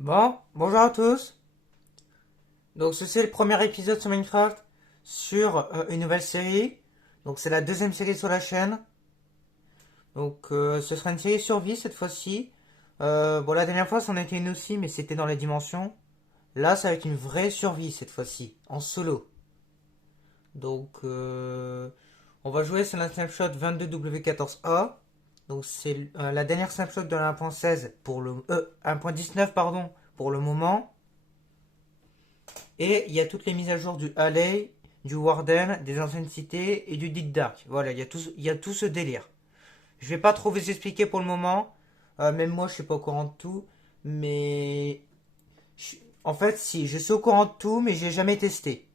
Bon, bonjour à tous. Donc ceci est le premier épisode sur Minecraft sur une nouvelle série. Donc c'est la deuxième série sur la chaîne. Donc ce sera une série survie cette fois-ci. Bon la dernière fois c'en était une aussi mais c'était dans les dimensions. Là ça va être une vraie survie cette fois-ci, en solo. Donc on va jouer sur la snapshot 22W14A. Donc c'est la dernière snapshot de la 1.16 pour le 1.19 pardon pour le moment. Et il y a toutes les mises à jour du Alley, du Warden, des anciennes cités et du Deep Dark. Voilà, il y a tout ce délire. Je vais pas trop vous expliquer pour le moment. Même moi, je suis pas au courant de tout. Mais en fait, si, je suis au courant de tout, mais j'ai jamais testé.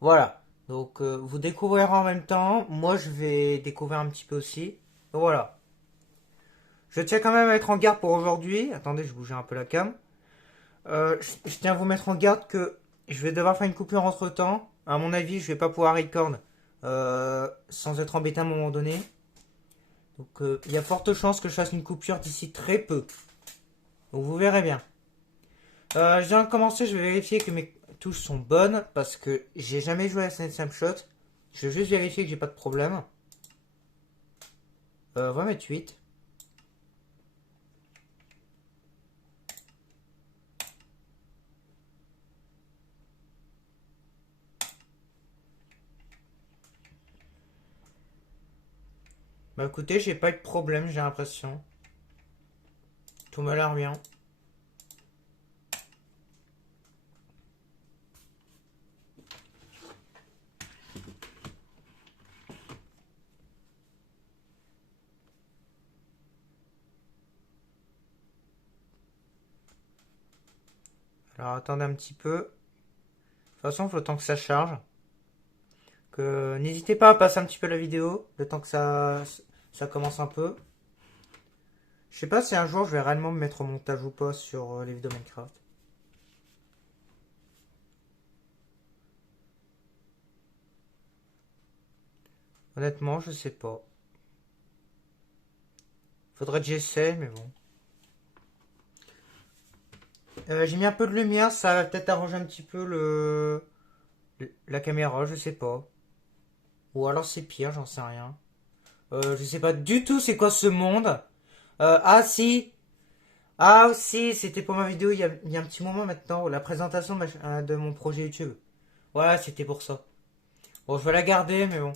Voilà. Donc, vous découvrirez en même temps. Moi, je vais découvrir un petit peu aussi. Donc, voilà. Je tiens quand même à être en garde pour aujourd'hui. Attendez, je bougeais un peu la cam. Je tiens à vous mettre en garde que je vais devoir faire une coupure entre temps. À mon avis, je vais pas pouvoir record sans être embêté à un moment donné. Donc il y a forte chance que je fasse une coupure d'ici très peu. Donc vous verrez bien. Je viens de commencer, je vais vérifier que mes touches sont bonnes parce que j'ai jamais joué à Snapshot. Je vais juste vérifier que j'ai pas de problème. On va mettre 8. Bah écoutez, j'ai pas eu de problème, j'ai l'impression. Tout m'a l'air bien. Alors attendez un petit peu. De toute façon, il faut le temps que ça charge. Que n'hésitez pas à passer un petit peu la vidéo, le temps que ça commence un peu. Je sais pas si un jour je vais réellement me mettre au montage ou pas sur les vidéos Minecraft. Honnêtement, je sais pas. Faudrait que j'essaie, mais bon. J'ai mis un peu de lumière, ça va peut-être arranger un petit peu la caméra, je sais pas. Ou alors c'est pire, j'en sais rien. Je sais pas du tout c'est quoi ce monde. Ah si, ah si, c'était pour ma vidéo il y a un petit moment maintenant, la présentation de mon projet YouTube. Ouais, c'était pour ça. Bon, je vais la garder, mais bon.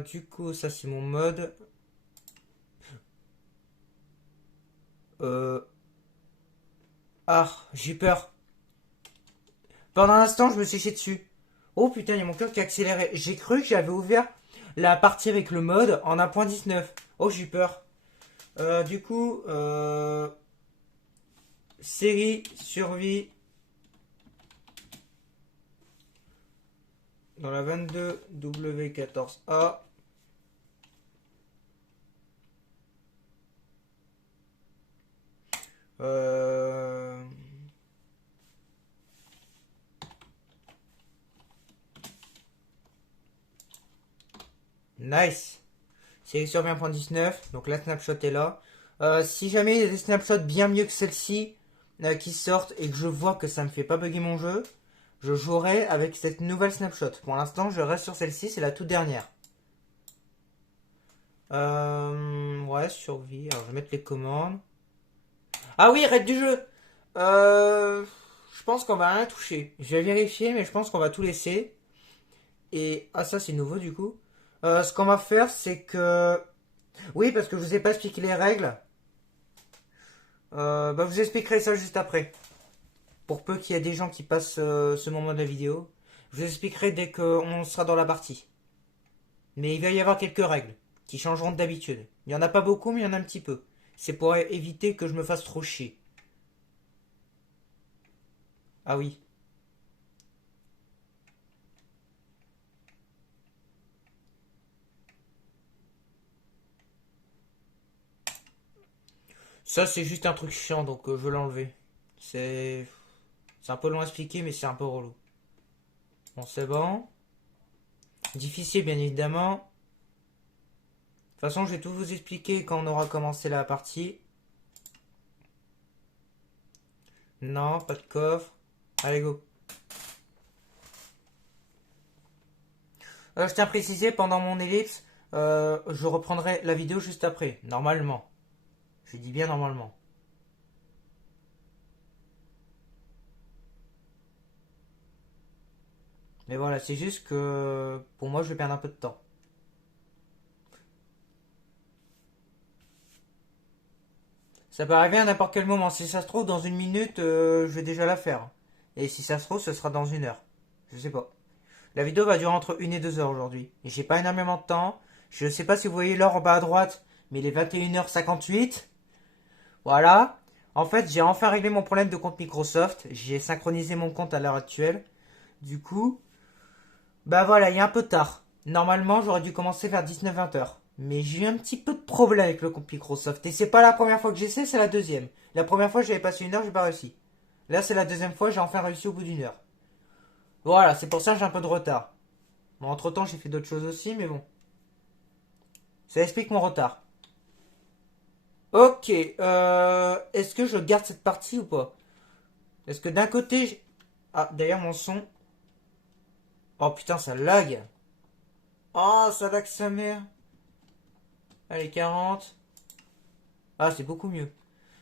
Du coup, ça c'est mon mode. Euh, Ah, j'ai peur. Pendant un instant, je me suis chié dessus. Oh putain, il y a mon cœur qui a accéléré. J'ai cru que j'avais ouvert la partie avec le mode en 1.19. Oh, j'ai peur. Du coup, série survie dans la 22W14A. Euh, Nice. Série survie 1.19. Donc la snapshot est là. Si jamais il y a des snapshots bien mieux que celle-ci qui sortent et que je vois que ça me fait pas bugger mon jeu, je jouerai avec cette nouvelle snapshot. Pour l'instant, je reste sur celle-ci, c'est la toute dernière. Ouais, survie. Alors, je vais mettre les commandes. Ah oui, raid du jeu. Euh, je pense qu'on va rien toucher. Je vais vérifier, mais je pense qu'on va tout laisser. Et ah ça c'est nouveau du coup. Ce qu'on va faire, c'est que oui, parce que je vous ai pas expliqué les règles. Bah, vous expliquerez ça juste après. Pour peu qu'il y ait des gens qui passent ce moment de la vidéo, je vous expliquerai dès qu'on sera dans la partie. Mais il va y avoir quelques règles qui changeront d'habitude. Il n'y en a pas beaucoup, mais il y en a un petit peu. C'est pour éviter que je me fasse trop chier. Ah oui. Ça, c'est juste un truc chiant, donc je vais l'enlever. C'est... C'est un peu long à expliquer, mais c'est un peu relou. Bon, c'est bon. Difficile, bien évidemment. De toute façon, je vais tout vous expliquer quand on aura commencé la partie. Non, pas de coffre. Allez, go. Je tiens à préciser, pendant mon ellipse, je reprendrai la vidéo juste après. Normalement. Je dis bien normalement. Mais voilà, c'est juste que pour moi, je vais perdre un peu de temps. Ça peut arriver à n'importe quel moment. Si ça se trouve, dans une minute, je vais déjà la faire. Et si ça se trouve, ce sera dans une heure. Je sais pas. La vidéo va durer entre 1 et 2 heures aujourd'hui. Et j'ai pas énormément de temps. Je sais pas si vous voyez l'heure en bas à droite, mais il est 21h58. Voilà. En fait, j'ai enfin réglé mon problème de compte Microsoft. J'ai synchronisé mon compte à l'heure actuelle. Du coup, bah voilà, il est un peu tard. Normalement, j'aurais dû commencer vers 19-20 heures. Mais j'ai eu un petit peu de problème avec le compte Microsoft. Et c'est pas la première fois que j'essaie, c'est la deuxième. La première fois, j'avais passé 1 heure, j'ai pas réussi. Là, c'est la deuxième fois, j'ai enfin réussi au bout d'1 heure. Voilà, c'est pour ça que j'ai un peu de retard. Bon, entre-temps, j'ai fait d'autres choses aussi, mais bon. Ça explique mon retard. Ok, est-ce que je garde cette partie ou pas? Est-ce que d'un côté... Ah, d'ailleurs, mon son... Oh putain, ça lag. Oh, ça lag sa mère. Allez, 40. Ah, c'est beaucoup mieux.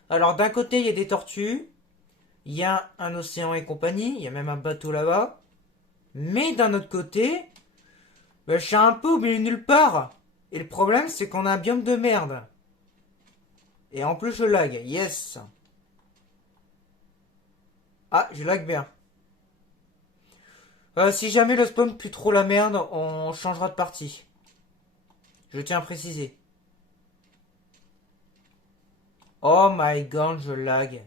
Alors, d'un côté, il y a des tortues. Il y a un océan et compagnie. Il y a même un bateau là-bas. Mais d'un autre côté, bah, je suis un peu au milieu de nulle part. Et le problème, c'est qu'on a un biome de merde. Et en plus, je lag. Yes. Ah, je lag bien. Si jamais le spawn pue trop la merde, on changera de partie. Je tiens à préciser. Oh my god, je lag.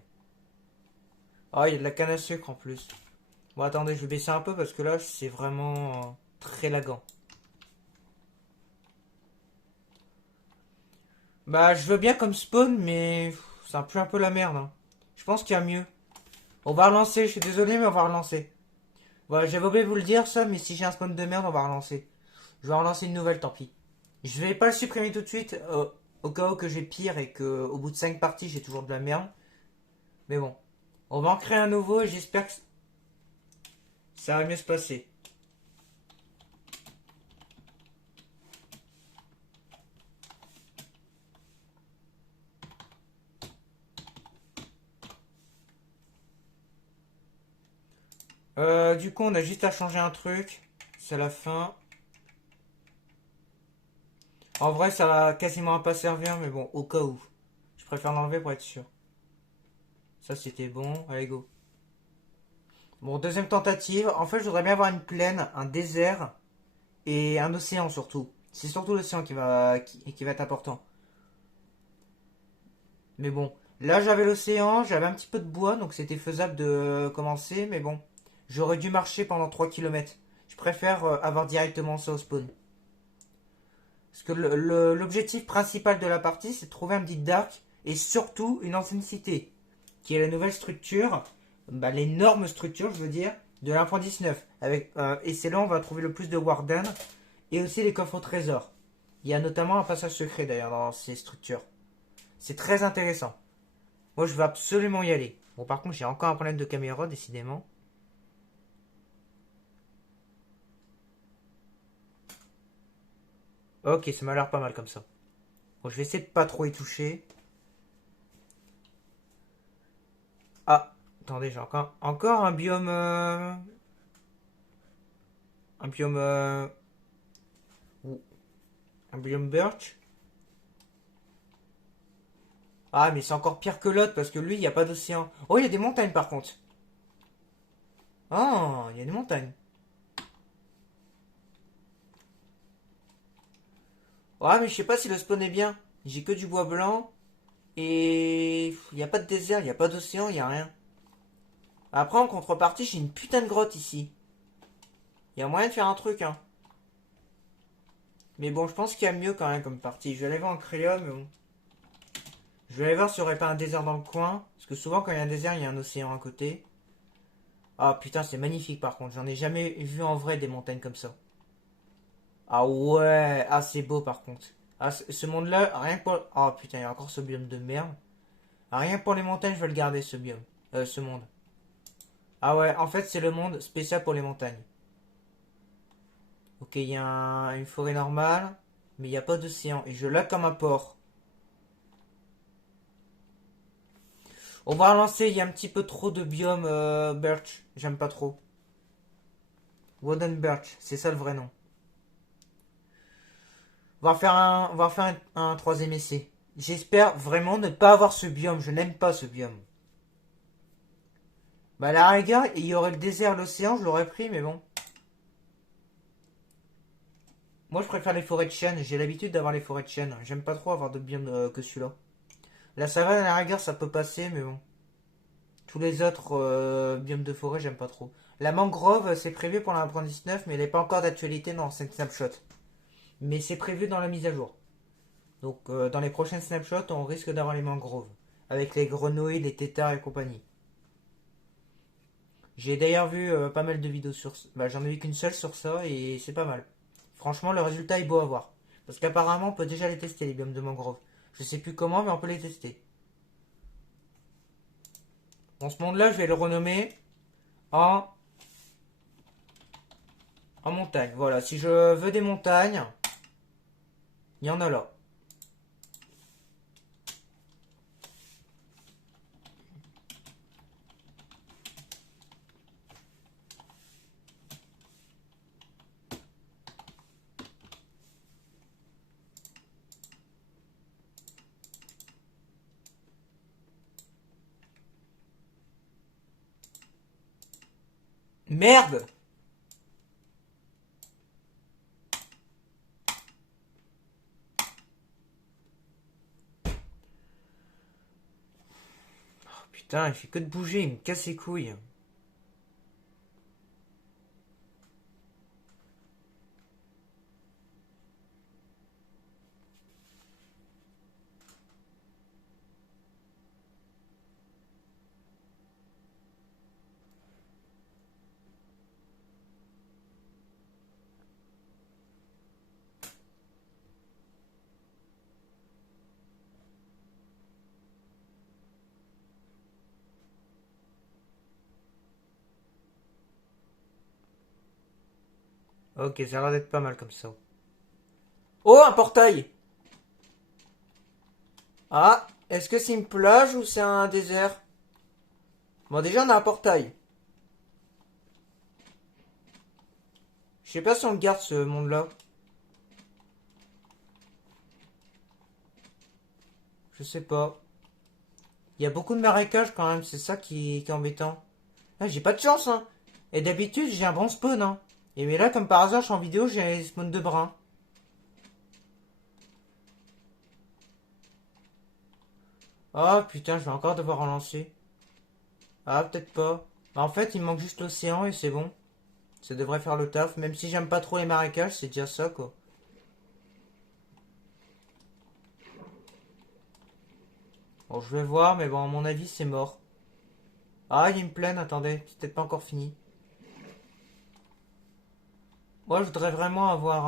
Oh, il y a de la canne à sucre en plus. Bon, attendez, je vais baisser un peu parce que là, c'est vraiment très lagant. Bah, je veux bien comme spawn, mais ça pue un peu la merde, hein. Je pense qu'il y a mieux. On va relancer, je suis désolé, mais on va relancer. Voilà, j'avais oublié de vous le dire ça, mais si j'ai un spawn de merde, on va relancer. Je vais relancer une nouvelle, tant pis. Je vais pas le supprimer tout de suite, au cas où que j'ai pire et que au bout de 5 parties, j'ai toujours de la merde. Mais bon, on va en créer un nouveau et j'espère que ça va mieux se passer. Du coup, on a juste à changer un truc. C'est la fin. En vrai, ça va quasiment pas servir, mais bon, au cas où. Je préfère l'enlever pour être sûr. Ça, c'était bon. Allez, go. Bon, deuxième tentative. En fait, je voudrais bien avoir une plaine, un désert et un océan surtout. C'est surtout l'océan qui va être important. Mais bon, là, j'avais l'océan, j'avais un petit peu de bois, donc c'était faisable de commencer, mais bon. J'aurais dû marcher pendant 3 kilomètres. Je préfère avoir directement ça au spawn. Parce que l'objectif principal de la partie, c'est de trouver un petit dark et surtout une ancienne cité, qui est la nouvelle structure, bah, l'énorme structure, je veux dire, de l'1.19. Et c'est là où on va trouver le plus de warden et aussi les coffres au trésor. Il y a notamment un passage secret d'ailleurs dans ces structures. C'est très intéressant. Moi, je veux absolument y aller. Bon, par contre, j'ai encore un problème de caméra, décidément. Ok, ça m'a l'air pas mal comme ça. Bon, je vais essayer de pas trop y toucher. Ah, attendez, j'ai encore un biome. Un biome. Un biome birch. Ah, mais c'est encore pire que l'autre parce que lui, il n'y a pas d'océan. Oh, il y a des montagnes par contre. Oh, il y a des montagnes. Ah, mais je sais pas si le spawn est bien. J'ai que du bois blanc. Et il n'y a pas de désert, il n'y a pas d'océan, il n'y a rien. Après, en contrepartie, j'ai une putain de grotte ici. Il y a moyen de faire un truc, hein. Mais bon, je pense qu'il y a mieux quand même comme partie. Je vais aller voir en créole, mais bon. Je vais aller voir s'il n'y aurait pas un désert dans le coin. Parce que souvent, quand il y a un désert, il y a un océan à côté. Ah putain, c'est magnifique par contre. J'en ai jamais vu en vrai des montagnes comme ça. Ah ouais, ah c'est beau par contre. Ah, ce monde-là, rien que pour... Oh putain, il y a encore ce biome de merde. Ah, rien que pour les montagnes, je vais le garder ce biome. ce monde. Ah ouais, en fait, c'est le monde spécial pour les montagnes. Ok, il y a une forêt normale, mais il n'y a pas d'océan. Et je l'ai comme un port. On va relancer, il y a un petit peu trop de biome birch. J'aime pas trop. Wooden birch, c'est ça le vrai nom. On va faire un troisième essai. J'espère vraiment ne pas avoir ce biome. Je n'aime pas ce biome. Bah, à la rigueur, il y aurait le désert, l'océan, je l'aurais pris, mais bon. Moi, je préfère les forêts de chêne. J'ai l'habitude d'avoir les forêts de chêne. J'aime pas trop avoir de biome que celui-là. La savane, à la rigueur, ça peut passer, mais bon. Tous les autres biomes de forêt, j'aime pas trop. La mangrove, c'est prévu pour la 1.19, mais elle n'est pas encore d'actualité dans cette snapshot. Mais c'est prévu dans la mise à jour. Donc, dans les prochaines snapshots, on risque d'avoir les mangroves. Avec les grenouilles, les têtards et compagnie. J'ai d'ailleurs vu pas mal de vidéos sur ça. Bah, j'en ai vu qu'une seule sur ça et c'est pas mal. Franchement, le résultat est beau à voir. Parce qu'apparemment, on peut déjà les tester, les biomes de mangrove. Je sais plus comment, mais on peut les tester. Bon, ce monde-là, je vais le renommer en, en montagne. Voilà, si je veux des montagnes, il y en a là. Merde! Putain, il fait que de bouger, il me casse les couilles. Ok, ça a l'air d'être pas mal comme ça. Oh, un portail! Ah, est-ce que c'est une plage ou c'est un désert? Bon, déjà, on a un portail. Je sais pas si on le garde ce monde-là. Je sais pas. Il y a beaucoup de marécages quand même, c'est ça qui est embêtant. Ah, j'ai pas de chance, hein. Et d'habitude, j'ai un bon spawn, hein. Et mais là, comme par hasard, je suis en vidéo, j'ai un spawn de brun. Ah, putain, je vais encore devoir relancer. Ah, peut-être pas. Bah, en fait, il me manque juste l'océan et c'est bon. Ça devrait faire le taf. Même si j'aime pas trop les marécages, c'est déjà ça, quoi. Bon, je vais voir, mais bon, à mon avis, c'est mort. Ah, il y a une plaine, attendez. C'est peut-être pas encore fini. Moi, je voudrais vraiment avoir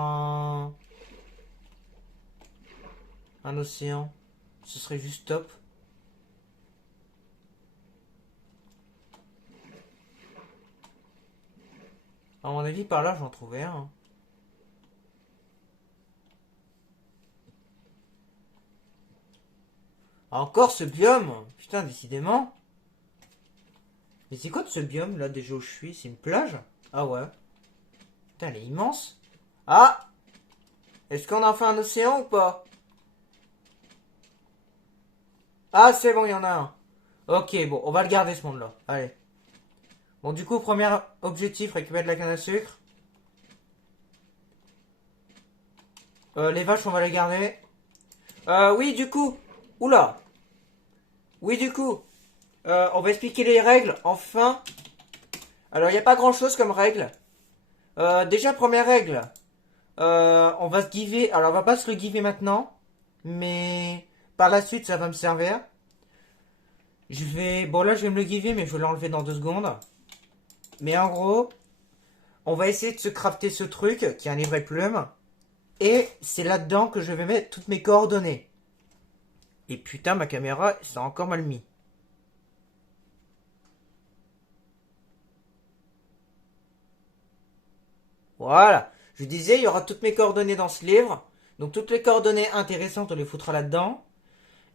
un océan. Ce serait juste top. À mon avis, par là, j'en trouvais un. Ah, encore ce biome! Putain, décidément. Mais c'est quoi de ce biome là déjà où je suis? C'est une plage? Ah ouais. Putain, elle est immense. Ah! Est-ce qu'on a fait un océan ou pas? Ah, c'est bon, il y en a un. Ok, bon, on va le garder ce monde-là. Allez. Bon, du coup, premier objectif, récupérer de la canne à sucre. Les vaches, on va les garder. Oui, du coup. Oula. Oui, du coup. On va expliquer les règles, enfin. Alors, il n'y a pas grand-chose comme règle. Déjà, première règle. On va se giver. Alors, on va pas se le giver maintenant. Mais par la suite, ça va me servir. Je vais. Bon, là, je vais me le giver, mais je vais l'enlever dans 2 secondes. Mais en gros, on va essayer de se crafter ce truc qui est un livret plume. Et c'est là-dedans que je vais mettre toutes mes coordonnées. Et putain, ma caméra, ça a encore mal mis. Voilà. Je disais, il y aura toutes mes coordonnées dans ce livre. Donc toutes les coordonnées intéressantes, on les foutra là-dedans.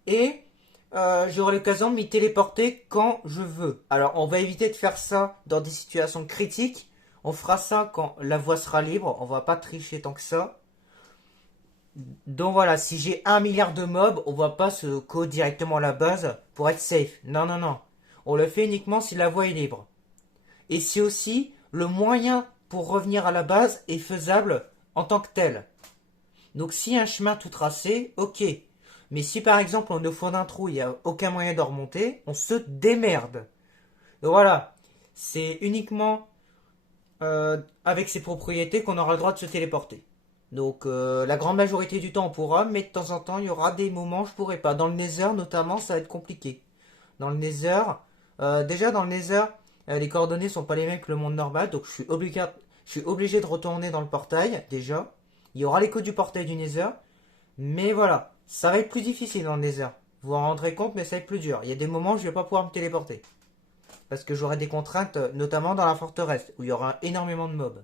Et j'aurai l'occasion de m'y téléporter quand je veux. Alors on va éviter de faire ça dans des situations critiques. On fera ça quand la voie sera libre. On va pas tricher tant que ça. Donc voilà, si j'ai 1 milliard de mobs, on va pas se code directement à la base pour être safe. Non, non, non. On le fait uniquement si la voie est libre. Et si aussi le moyen pour revenir à la base est faisable en tant que tel. Donc si un chemin tout tracé, ok. Mais si par exemple on est au fond d'un trou, il n'y a aucun moyen de remonter, on se démerde. Donc voilà, c'est uniquement avec ces propriétés qu'on aura le droit de se téléporter. Donc la grande majorité du temps on pourra, mais de temps en temps il y aura des moments où je pourrai pas. Dans le Nether notamment, ça va être compliqué. Dans le Nether, déjà dans le Nether, les coordonnées sont pas les mêmes que le monde normal, donc je suis obligé de retourner dans le portail déjà. Il y aura l'écho du portail du Nether, mais voilà, ça va être plus difficile dans le Nether. Vous vous en rendrez compte, mais ça va être plus dur. Il y a des moments où je vais pas pouvoir me téléporter. Parce que j'aurai des contraintes, notamment dans la forteresse, où il y aura énormément de mobs.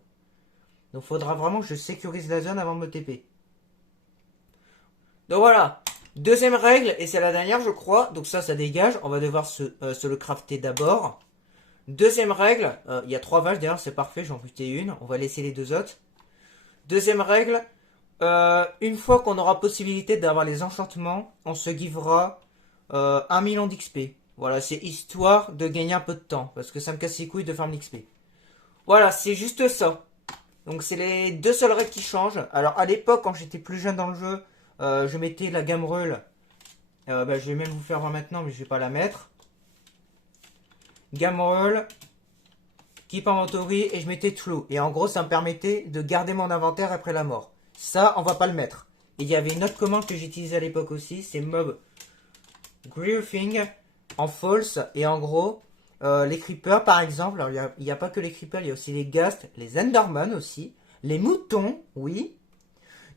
Donc il faudra vraiment que je sécurise la zone avant de me TP. Donc voilà. Deuxième règle, et c'est la dernière je crois, donc ça dégage, on va devoir se le crafter d'abord. Deuxième règle, il y a 3 vaches d'ailleurs, c'est parfait, j'en butais une, on va laisser les 2 autres. Deuxième règle, une fois qu'on aura possibilité d'avoir les enchantements, on se givera 1 million d'XP. Voilà, c'est histoire de gagner un peu de temps, parce que ça me casse les couilles de faire l'XP. Voilà, c'est juste ça. Donc c'est les 2 seules règles qui changent. Alors à l'époque, quand j'étais plus jeune dans le jeu, je mettais la gamme Reul. Bah, je vais même vous faire voir maintenant, mais je vais pas la mettre. Gamme Reul, Keep Inventory, et je mettais True. Et en gros, ça me permettait de garder mon inventaire après la mort. Ça, on va pas le mettre. Et il y avait une autre commande que j'utilisais à l'époque aussi, c'est Mob Griefing en false. Et en gros, les creepers par exemple, alors il n'y a pas que les creepers, il y a aussi les ghasts, les enderman aussi, les moutons, oui.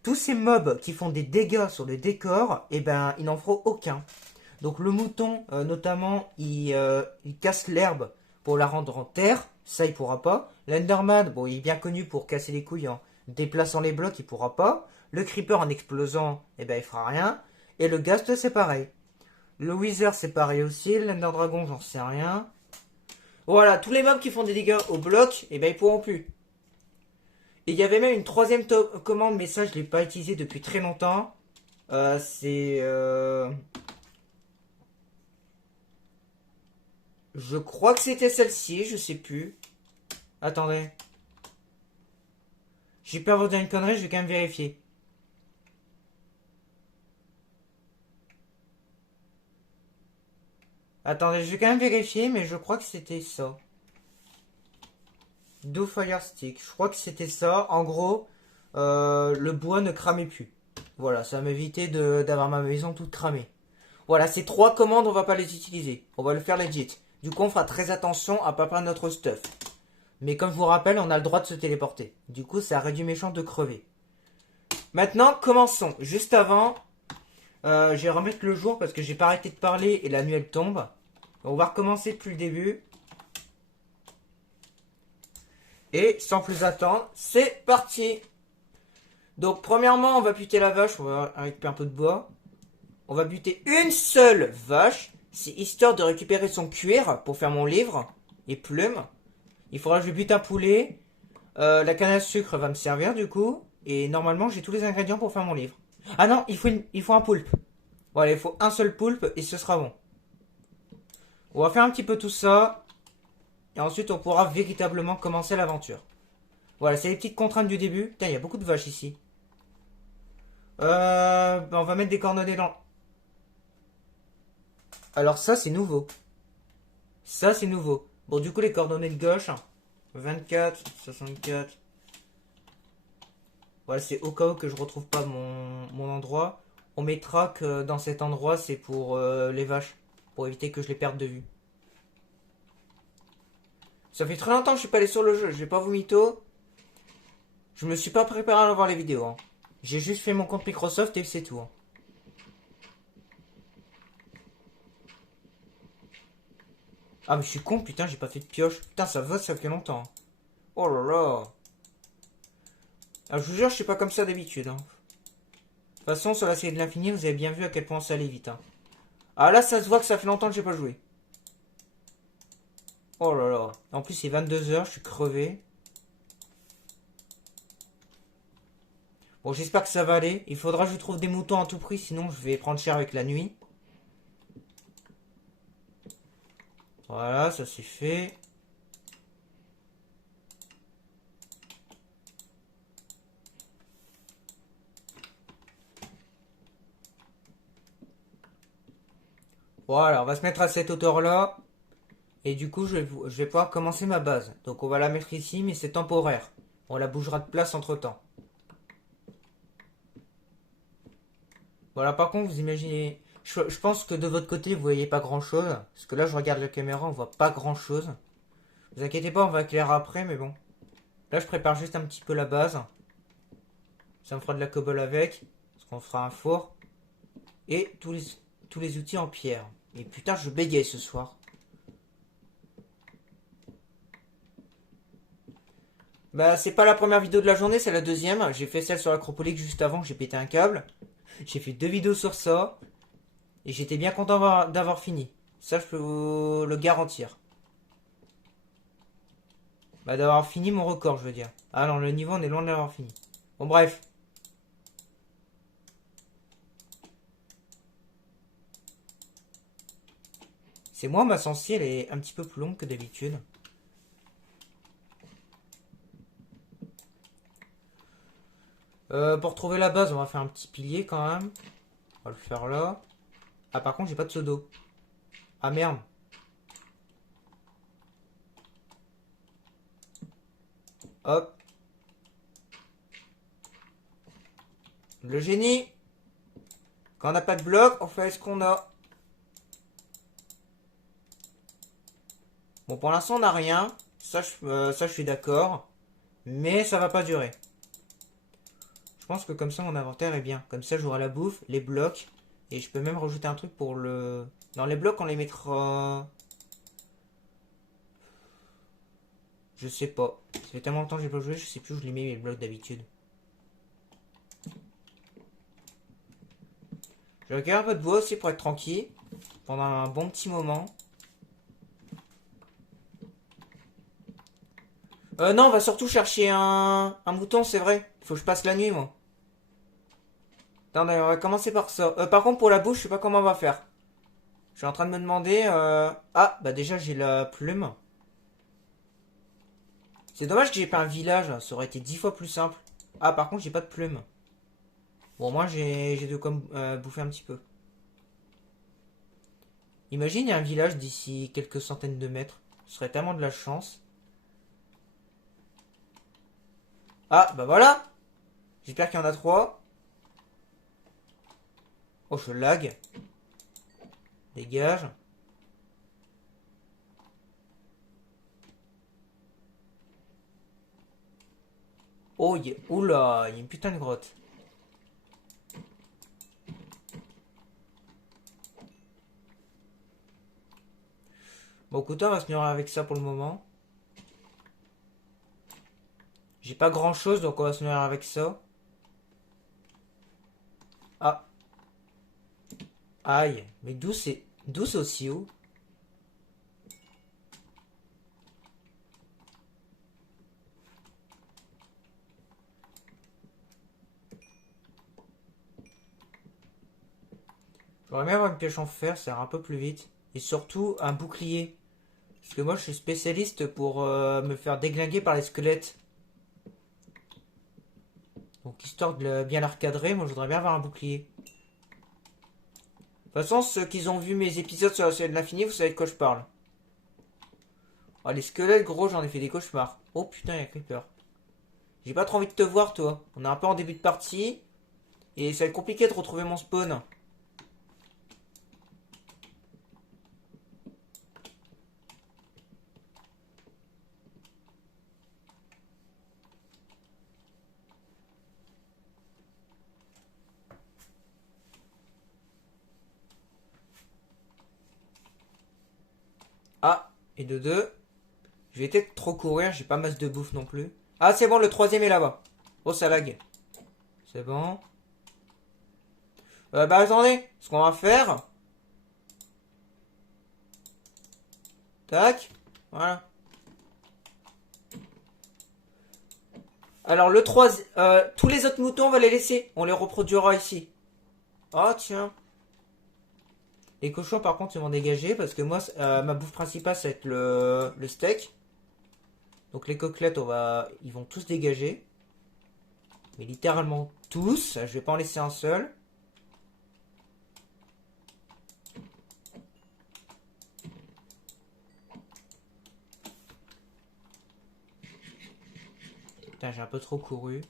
Tous ces mobs qui font des dégâts sur le décor, eh ben, ils n'en feront aucun. Donc le mouton, notamment, il casse l'herbe pour la rendre en terre. Ça, il pourra pas. L'Enderman, bon, il est bien connu pour casser les couilles en déplaçant les blocs, il pourra pas. Le Creeper en explosant, eh ben, il fera rien. Et le Ghast, c'est pareil. Le Wither, c'est pareil aussi. L'Ender Dragon, j'en sais rien. Voilà, tous les mobs qui font des dégâts au bloc, eh ben, ils pourront plus. Et il y avait même une troisième commande, mais ça, je l'ai pas utilisé depuis très longtemps. C'est... Je crois que c'était celle-ci, je sais plus. Attendez. J'ai peur de vous dire une connerie, je vais quand même vérifier. Attendez, je vais quand même vérifier, mais je crois que c'était ça. Do Fire Stick, je crois que c'était ça. En gros, le bois ne cramait plus. Voilà, ça m'évitait d'avoir ma maison toute cramée. Voilà, ces 3 commandes, on va pas les utiliser. On va le faire legit. Du coup, on fera très attention à pas perdre notre stuff. Mais comme je vous rappelle, on a le droit de se téléporter. Du coup, ça réduit mes chances de crever. Maintenant, commençons. Juste avant, je vais remettre le jour parce que j'ai pas arrêté de parler et la nuit elle tombe. On va recommencer depuis le début. Et sans plus attendre, c'est parti. Donc premièrement, on va buter la vache, on va récupérer un peu de bois. On va buter une seule vache. C'est histoire de récupérer son cuir pour faire mon livre et plumes. Il faudra que je bute un poulet. La canne à sucre va me servir du coup. Et normalement, j'ai tous les ingrédients pour faire mon livre. Ah non, il faut un poulpe. Voilà, il faut un seul poulpe et ce sera bon. On va faire un petit peu tout ça. Et ensuite, on pourra véritablement commencer l'aventure. Voilà, c'est les petites contraintes du début. Putain, il y a beaucoup de vaches ici. On va mettre des coordonnées dans... Alors ça, c'est nouveau. Ça, c'est nouveau. Bon, du coup, les coordonnées de gauche. 24, 64. Voilà, c'est au cas où que je retrouve pas mon endroit. On mettra que dans cet endroit, c'est pour les vaches. Pour éviter que je les perde de vue. Ça fait très longtemps que je suis pas allé sur le jeu. Je vais pas vous mytho. Je me suis pas préparé à voir les vidéos. Hein. J'ai juste fait mon compte Microsoft et c'est tout. Hein. Ah mais je suis con, putain, j'ai pas fait de pioche. Putain, ça va, ça fait longtemps. Oh là là. Ah, je vous jure, je suis pas comme ça d'habitude. Hein. De toute façon, sur la série de l'infini, vous avez bien vu à quel point ça allait vite. Hein. Ah là, ça se voit que ça fait longtemps que j'ai pas joué. Oh là là. En plus, c'est 22 h, je suis crevé. Bon, j'espère que ça va aller. Il faudra que je trouve des moutons à tout prix, sinon je vais prendre cher avec la nuit. Voilà, ça c'est fait. Voilà, on va se mettre à cette hauteur-là. Et du coup, je vais pouvoir commencer ma base. Donc on va la mettre ici, mais c'est temporaire. On la bougera de place entre-temps. Voilà, par contre, vous imaginez... Je pense que de votre côté, vous voyez pas grand-chose. Parce que là, je regarde la caméra, on voit pas grand-chose. Vous inquiétez pas, on va éclairer après, mais bon. Là, je prépare juste un petit peu la base. Ça me fera de la cobble avec. Parce qu'on fera un four. Et tous les outils en pierre. Et putain, je bégaye ce soir. Bah, c'est pas la première vidéo de la journée, c'est la deuxième. J'ai fait celle sur l'acropolique juste avant, j'ai pété un câble. J'ai fait 2 vidéos sur ça. Et j'étais bien content d'avoir fini. Ça, je peux vous le garantir. Bah, d'avoir fini mon record, je veux dire. Ah non, le niveau, on est loin de l'avoir fini. Bon, bref. C'est moi, ma sensi, elle est un petit peu plus longue que d'habitude. Pour trouver la base, on va faire un petit pilier quand même. On va le faire là. Ah, par contre, j'ai pas de seau d'eau. Ah, merde. Hop. Le génie. Quand on n'a pas de bloc, on fait ce qu'on a. Bon, pour l'instant, on n'a rien. Ça, je suis d'accord. Mais ça va pas durer. Je pense que comme ça, mon inventaire est bien. Comme ça, j'aurai la bouffe, les blocs. Et je peux même rajouter un truc pour le... Dans les blocs, on les mettra... Je sais pas. Ça fait tellement longtemps que j'ai pas joué, je sais plus où je les mets les blocs d'habitude. Je vais regarder un peu de bois aussi pour être tranquille. Pendant un bon petit moment. Non, on va surtout chercher un mouton, c'est vrai. Faut que je passe la nuit, moi. Attendez, on va commencer par ça. Par contre, pour la bouche, je sais pas comment on va faire. Je suis en train de me demander... Ah, bah déjà, j'ai la plume. C'est dommage que j'ai pas un village, ça aurait été 10 fois plus simple. Ah, par contre, j'ai pas de plume. Bon, moi, j'ai de quoi bouffer un petit peu. Imagine, il y a un village d'ici quelques centaines de mètres. Ce serait tellement de la chance. Ah, bah voilà. J'espère qu'il y en a 3. Oh, je lag. Dégage. Oh, oula, il y a une putain de grotte. Bon, écoute, on va se nourrir avec ça pour le moment. J'ai pas grand chose, donc on va se nourrir avec ça. Ah. Aïe. Mais d'où c'est... D'où c'est aussi haut? J'aurais bien avoir une pioche en fer, ça ira un peu plus vite. Et surtout, un bouclier. Parce que moi, je suis spécialiste pour me faire déglinguer par les squelettes. Donc, histoire de bien la recadrer, moi, je voudrais bien avoir un bouclier. De toute façon, ceux qui ont vu mes épisodes sur la série de l'infini, vous savez de quoi je parle. Oh, les squelettes, gros, j'en ai fait des cauchemars. Oh putain, il y a Creeper. J'ai pas trop envie de te voir, toi. On est un peu en début de partie. Et ça va être compliqué de retrouver mon spawn. Ah, et de deux. Je vais peut-être trop courir, j'ai pas masse de bouffe non plus. Ah, c'est bon, le troisième est là-bas. Oh, ça lag. C'est bon. Bah attendez, ce qu'on va faire. Tac. Voilà. Alors le 3, tous les autres moutons, on va les laisser. On les reproduira ici. Oh tiens. Les cochons par contre ils vont dégager parce que moi ma bouffe principale ça va être le steak. Donc les côtelettes ils vont tous dégager. Mais littéralement tous. Je vais pas en laisser un seul. Putain j'ai un peu trop couru.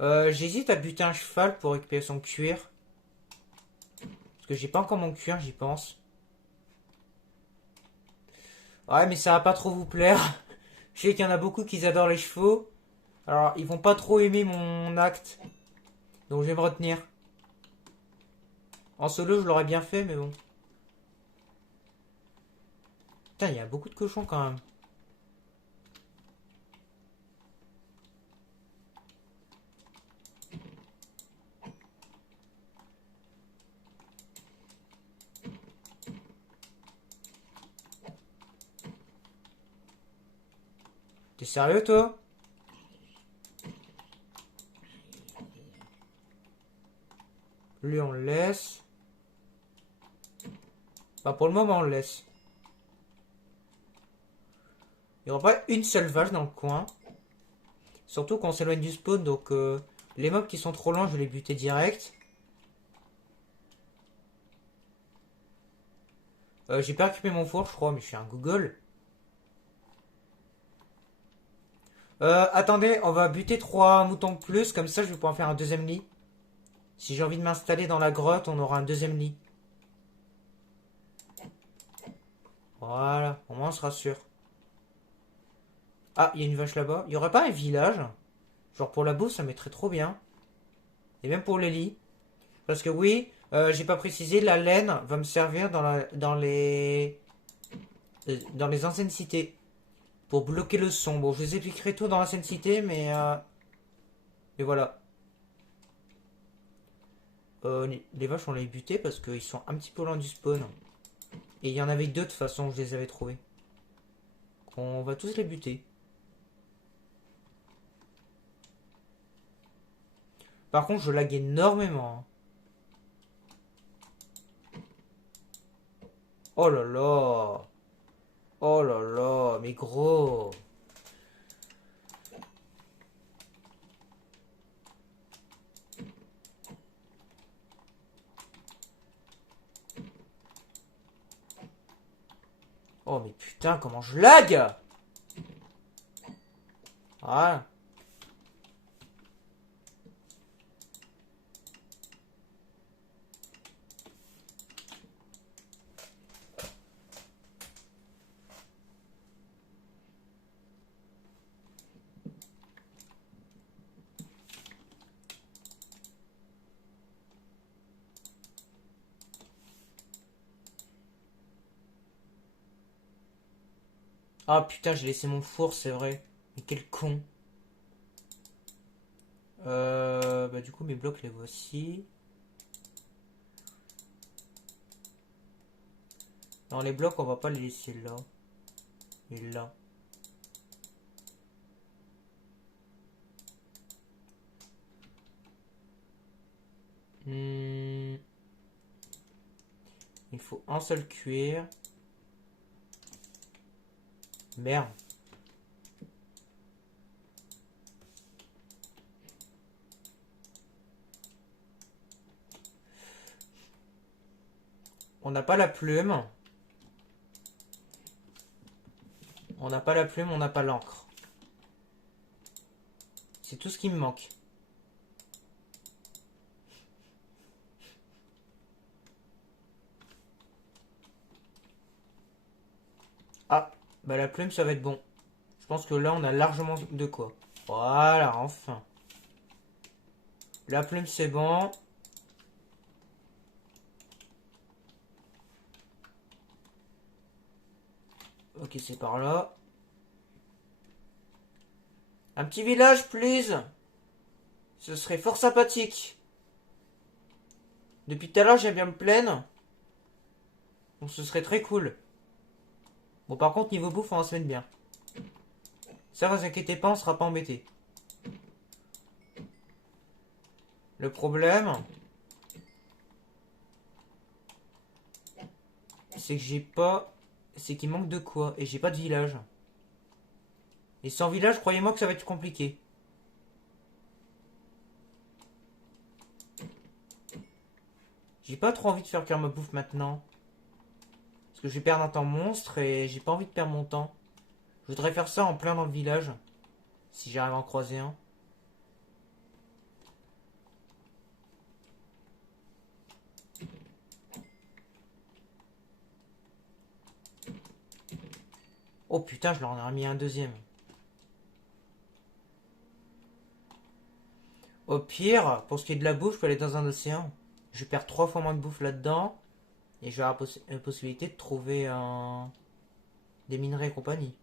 J'hésite à buter un cheval pour récupérer son cuir. Parce que j'ai pas encore mon cuir, j'y pense. Ouais, mais ça va pas trop vous plaire. Je sais qu'il y en a beaucoup qui adorent les chevaux. Alors, ils vont pas trop aimer mon acte. Donc, je vais me retenir. En solo, je l'aurais bien fait, mais bon. Putain, il y a beaucoup de cochons quand même. T'es sérieux, toi? Lui, on le laisse. Bah, pour le moment, on le laisse. Il n'y aura pas une seule vache dans le coin. Surtout quand on s'éloigne du spawn, donc les mobs qui sont trop loin, je vais les buter direct. J'ai pas récupéré mon four, je crois, mais je suis un Google. Attendez, on va buter 3 moutons de plus, comme ça je vais pouvoir faire un deuxième lit. Si j'ai envie de m'installer dans la grotte, on aura un deuxième lit. Voilà, au moins on sera sûr. Ah, il y a une vache là-bas. Il y aurait pas un village? Genre pour la bouffe, ça mettrait trop bien. Et même pour les lits. Parce que oui, j'ai pas précisé, la laine va me servir dans les anciennes cités. Pour bloquer le son. Bon, je vous expliquerai tout dans l'ancienne cité, mais voilà. Les vaches, on les buté parce qu'ils sont un petit peu loin du spawn. Et il y en avait deux de toute façon, je les avais trouvés. On va tous les buter. Par contre, je lag énormément. Oh là là. Oh là là, mais gros. Oh mais putain, comment je lag. Voilà. Ah putain, j'ai laissé mon four, c'est vrai. Mais quel con. Bah du coup, mes blocs, les voici. Non, les blocs, on va pas les laisser là. Et là. Hmm, il faut un seul cuir. Merde. On n'a pas la plume. On n'a pas la plume, on n'a pas l'encre. C'est tout ce qui me manque. Ah, bah la plume, ça va être bon. Je pense que là, on a largement de quoi. Voilà, enfin. La plume, c'est bon. Ok, c'est par là. Un petit village, please. Ce serait fort sympathique. Depuis tout à l'heure, j'aime bien me plaindre. Donc ce serait très cool. Bon, par contre, niveau bouffe, on va se mettre bien. Ça, vous inquiétez pas, on sera pas embêté. Le problème, c'est que j'ai pas... C'est qu'il manque de quoi. Et j'ai pas de village. Et sans village, croyez-moi que ça va être compliqué. J'ai pas trop envie de faire cuire ma bouffe maintenant. Parce que je vais perdre un temps monstre et j'ai pas envie de perdre mon temps. Je voudrais faire ça en plein dans le village. Si j'arrive à en croiser un. Oh putain, je leur en ai remis un deuxième. Au pire, pour ce qui est de la bouffe, je peux aller dans un océan. Je perds 3 fois moins de bouffe là-dedans. Et je vais avoir la possibilité de trouver des minerais et compagnie.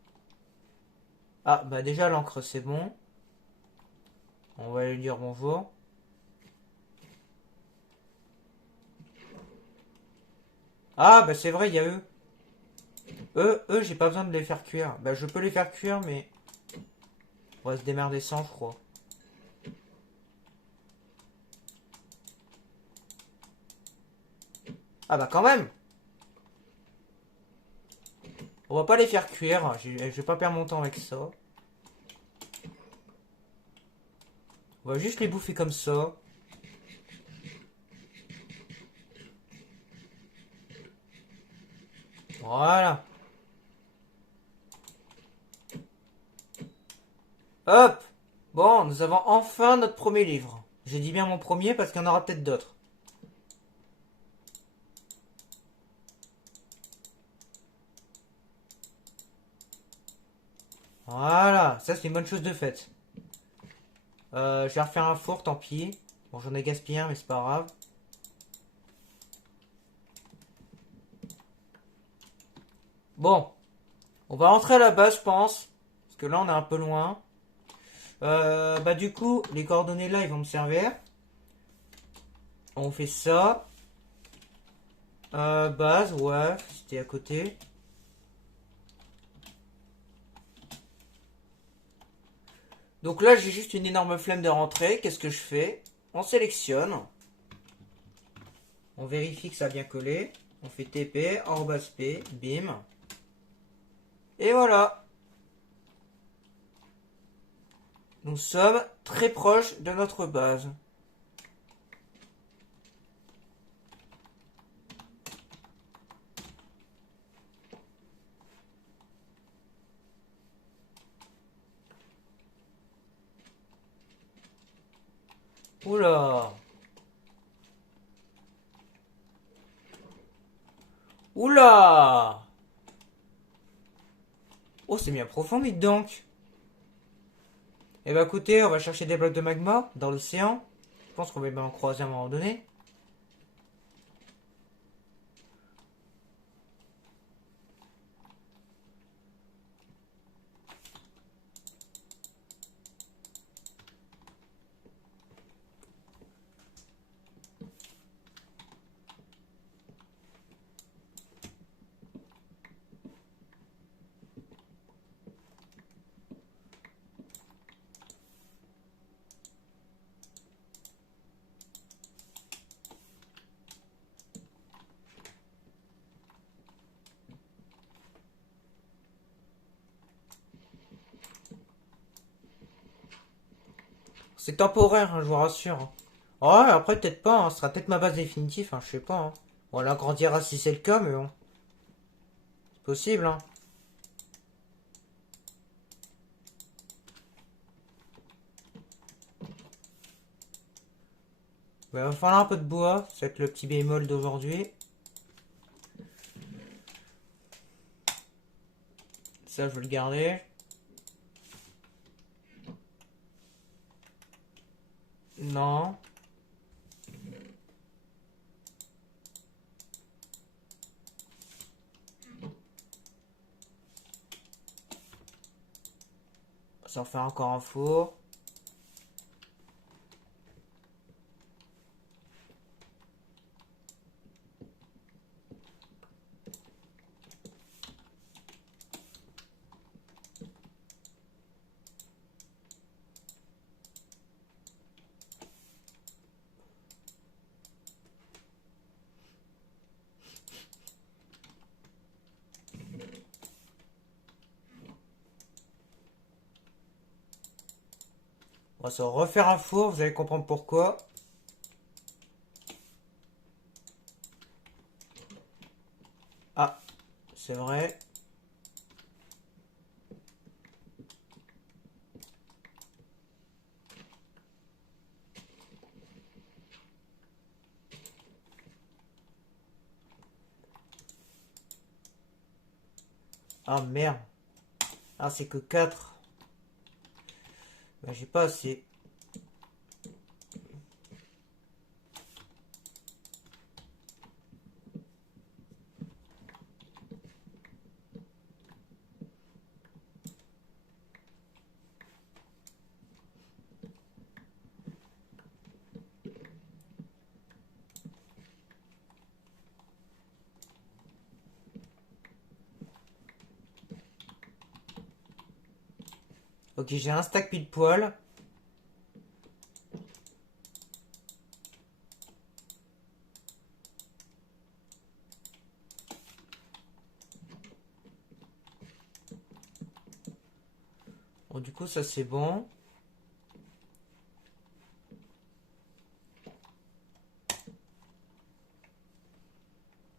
Ah, bah déjà l'encre c'est bon. On va lui dire bonjour. Ah, bah c'est vrai, il y a eux. Eux, j'ai pas besoin de les faire cuire. Bah je peux les faire cuire, mais on va se démerder sans, je crois. Ah bah quand même. On va pas les faire cuire. Je vais pas perdre mon temps avec ça. On va juste les bouffer comme ça. Voilà. Hop. Bon, nous avons enfin notre premier livre. J'ai dit bien mon premier parce qu'il y en aura peut-être d'autres. Voilà, ça c'est une bonne chose de faite. Je vais refaire un four, tant pis. Bon, j'en ai gaspillé un, mais c'est pas grave. Bon, on va rentrer à la base, je pense. Parce que là, on est un peu loin. Bah du coup, les coordonnées là, ils vont me servir. On fait ça. Base, ouais, c'était à côté. Donc là, j'ai juste une énorme flemme de rentrer. Qu'est-ce que je fais? On sélectionne. On vérifie que ça a bien collé. On fait TP, /p, bim. Et voilà. Nous sommes très proches de notre base. Oula. Oula. Oh, c'est bien profond, dites donc. Eh ben écoutez, on va chercher des blocs de magma dans l'océan. Je pense qu'on va bien en croiser à un moment donné. C'est temporaire, hein, je vous rassure. Ouais, après peut-être pas, hein, ce sera peut-être ma base définitive, hein, je sais pas. Hein. On l'agrandira si c'est le cas, mais bon. C'est possible, hein. Il va falloir un peu de bois, ça va être le petit bémol d'aujourd'hui. Ça, je vais le garder. Non. Ça en fait encore un four. On va se refaire un four, vous allez comprendre pourquoi. Ah, c'est vrai. Ah merde. Ah, c'est que 4. Bah, j'ai pas assez. Ok, j'ai un stack pile poil. Bon, du coup, ça c'est bon.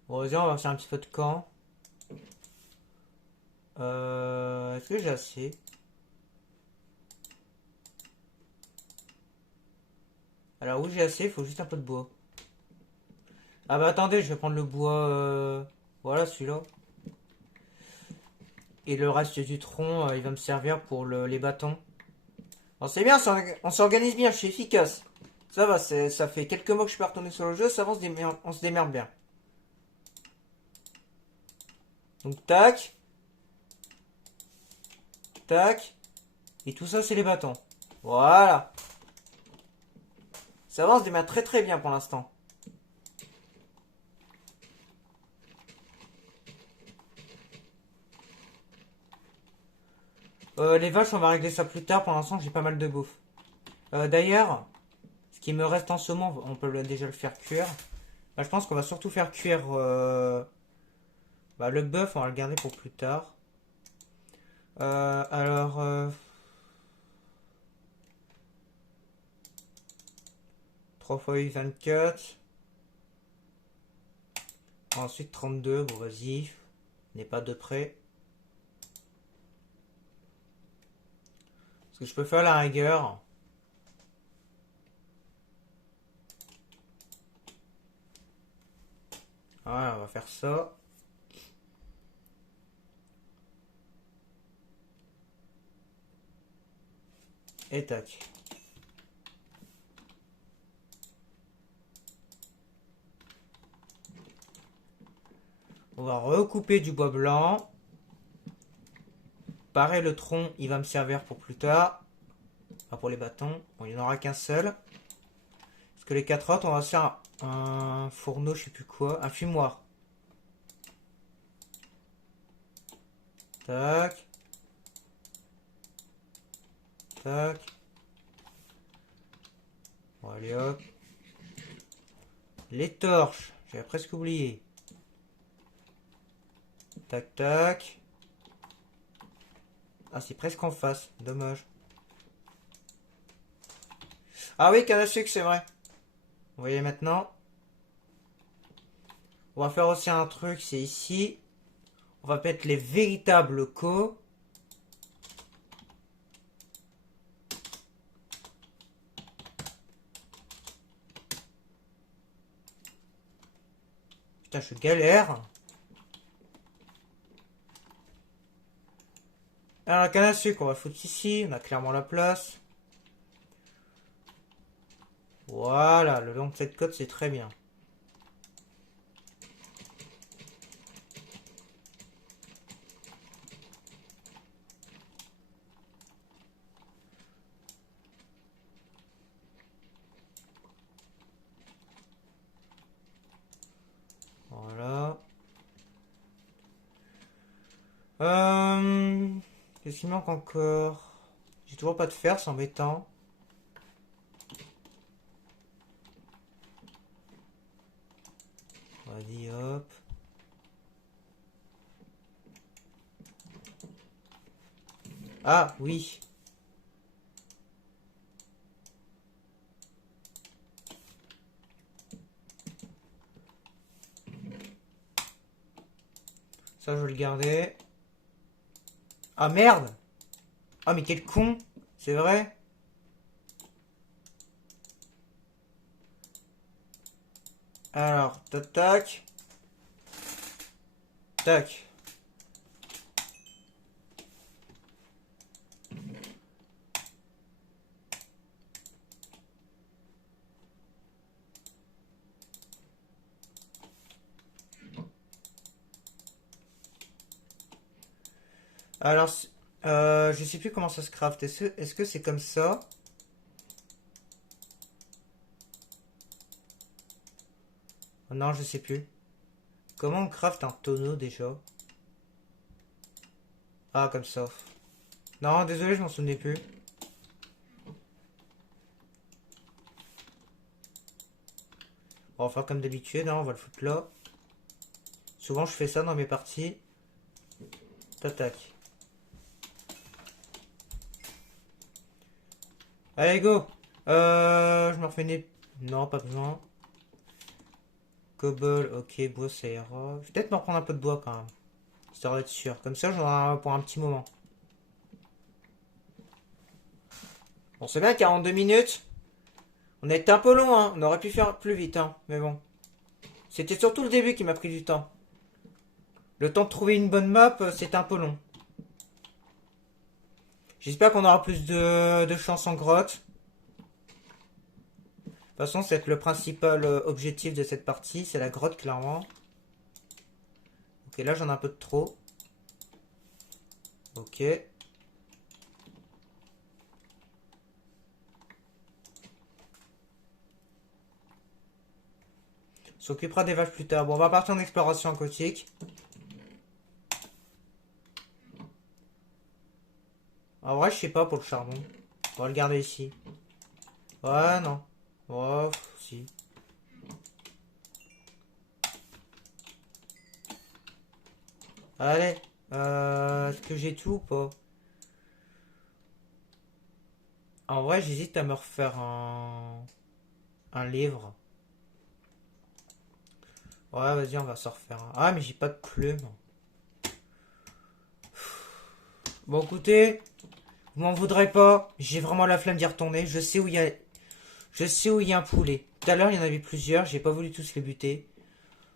Bon, vas-y, on va faire un petit peu de camp. Est-ce que j'ai assez? Alors oui, j'ai assez, il faut juste un peu de bois. Ah bah attendez, je vais prendre le bois. Voilà, celui-là. Et le reste du tronc, il va me servir pour les bâtons. Bon, c'est bien, on s'organise bien, je suis efficace. Ça va, ça fait quelques mois que je suis pas retourné sur le jeu, ça va, on se démerde bien. Donc tac, tac, et tout ça c'est les bâtons. Voilà. Ça va, on se démerde très très bien pour l'instant. Les vaches, on va régler ça plus tard, pour l'instant j'ai pas mal de bouffe. D'ailleurs, ce qui me reste en ce moment, on peut déjà le faire cuire. Bah, je pense qu'on va surtout faire cuire bah, le bœuf, on va le garder pour plus tard. Alors, 3 fois 8, 24. Ensuite 32, bon vas-y, n'est pas de près. Ce que je peux faire à la rigueur. Voilà, on va faire ça. Et tac. On va recouper du bois blanc. Pareil, le tronc, il va me servir pour plus tard. Enfin, pour les bâtons. Bon, il n'y en aura qu'un seul. Parce que les 4 autres, on va faire un fourneau, je sais plus quoi. Un fumoir. Tac. Tac. Bon, allez hop. Les torches. J'avais presque oublié. Tac, tac. Ah, c'est presque en face. Dommage. Ah oui, canne à sucre, c'est vrai. Vous voyez maintenant. On va faire aussi un truc, c'est ici. On va mettre les véritables co. Putain, je galère. Alors, la canne à sucre, on va foutre ici. On a clairement la place. Voilà, le long de cette côte, c'est très bien. Euh... Qu'est-ce qu'il manque encore? J'ai toujours pas de fer, c'est embêtant. Vas-y, hop. Ah, oui. Ça, je vais le garder. Ah, merde! Ah, mais quel con! C'est vrai? Alors, tac, tac. Tac. Alors, je sais plus comment ça se craft. Est-ce que c'est comme ça? Oh non, je sais plus. Comment on craft un tonneau déjà? Ah, comme ça. Non, désolé, je m'en souvenais plus. On va faire comme d'habitude, hein, on va le foutre là. Souvent, je fais ça dans mes parties. Tac, tac. Allez, go! Je me refais une... Non, pas besoin. Cobble, ok, bois, ça ira. Je vais peut-être m'en prendre un peu de bois quand même. Histoire d'être sûr. Comme ça, j'en aurai pour un petit moment. Bon, c'est bien, 42 minutes. On a été un peu long, hein. On aurait pu faire plus vite, hein. Mais bon. C'était surtout le début qui m'a pris du temps. Le temps de trouver une bonne map, c'était un peu long. J'espère qu'on aura plus de chance en grotte. De toute façon, c'est le principal objectif de cette partie. C'est la grotte, clairement. Ok, là, j'en ai un peu de trop. Ok. S'occupera des vaches plus tard. Bon, on va partir en exploration aquatique. En vrai, je sais pas pour le charbon. On va le garder ici. Ouais, non. Oh, si. Allez. Est-ce que j'ai tout ou pas? En vrai, j'hésite à me refaire un livre. Ouais, vas-y, on va s'en refaire un. Ah, mais j'ai pas de plume. Bon, écoutez, vous m'en voudrez pas. J'ai vraiment la flemme d'y retourner. Je sais où il y a un poulet. Tout à l'heure, il y en avait plusieurs. J'ai pas voulu tous les buter.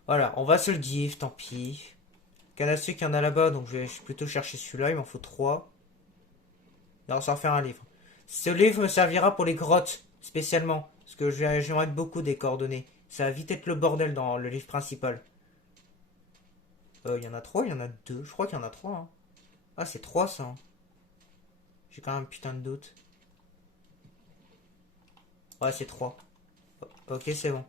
Voilà, on va se le give, tant pis. Canassu qu'il y en a là-bas, donc je vais plutôt chercher celui-là. Il m'en faut 3. On va s'en faire un livre. Ce livre me servira pour les grottes, spécialement. Parce que je vais mettre beaucoup des coordonnées. Ça va vite être le bordel dans le livre principal. Il y en a 3, il y en a 2. Je crois qu'il y en a 3. Hein. Ah, c'est 3 ça. Hein. J'ai quand même un putain de doute. Ouais, c'est 3. Ok, c'est bon.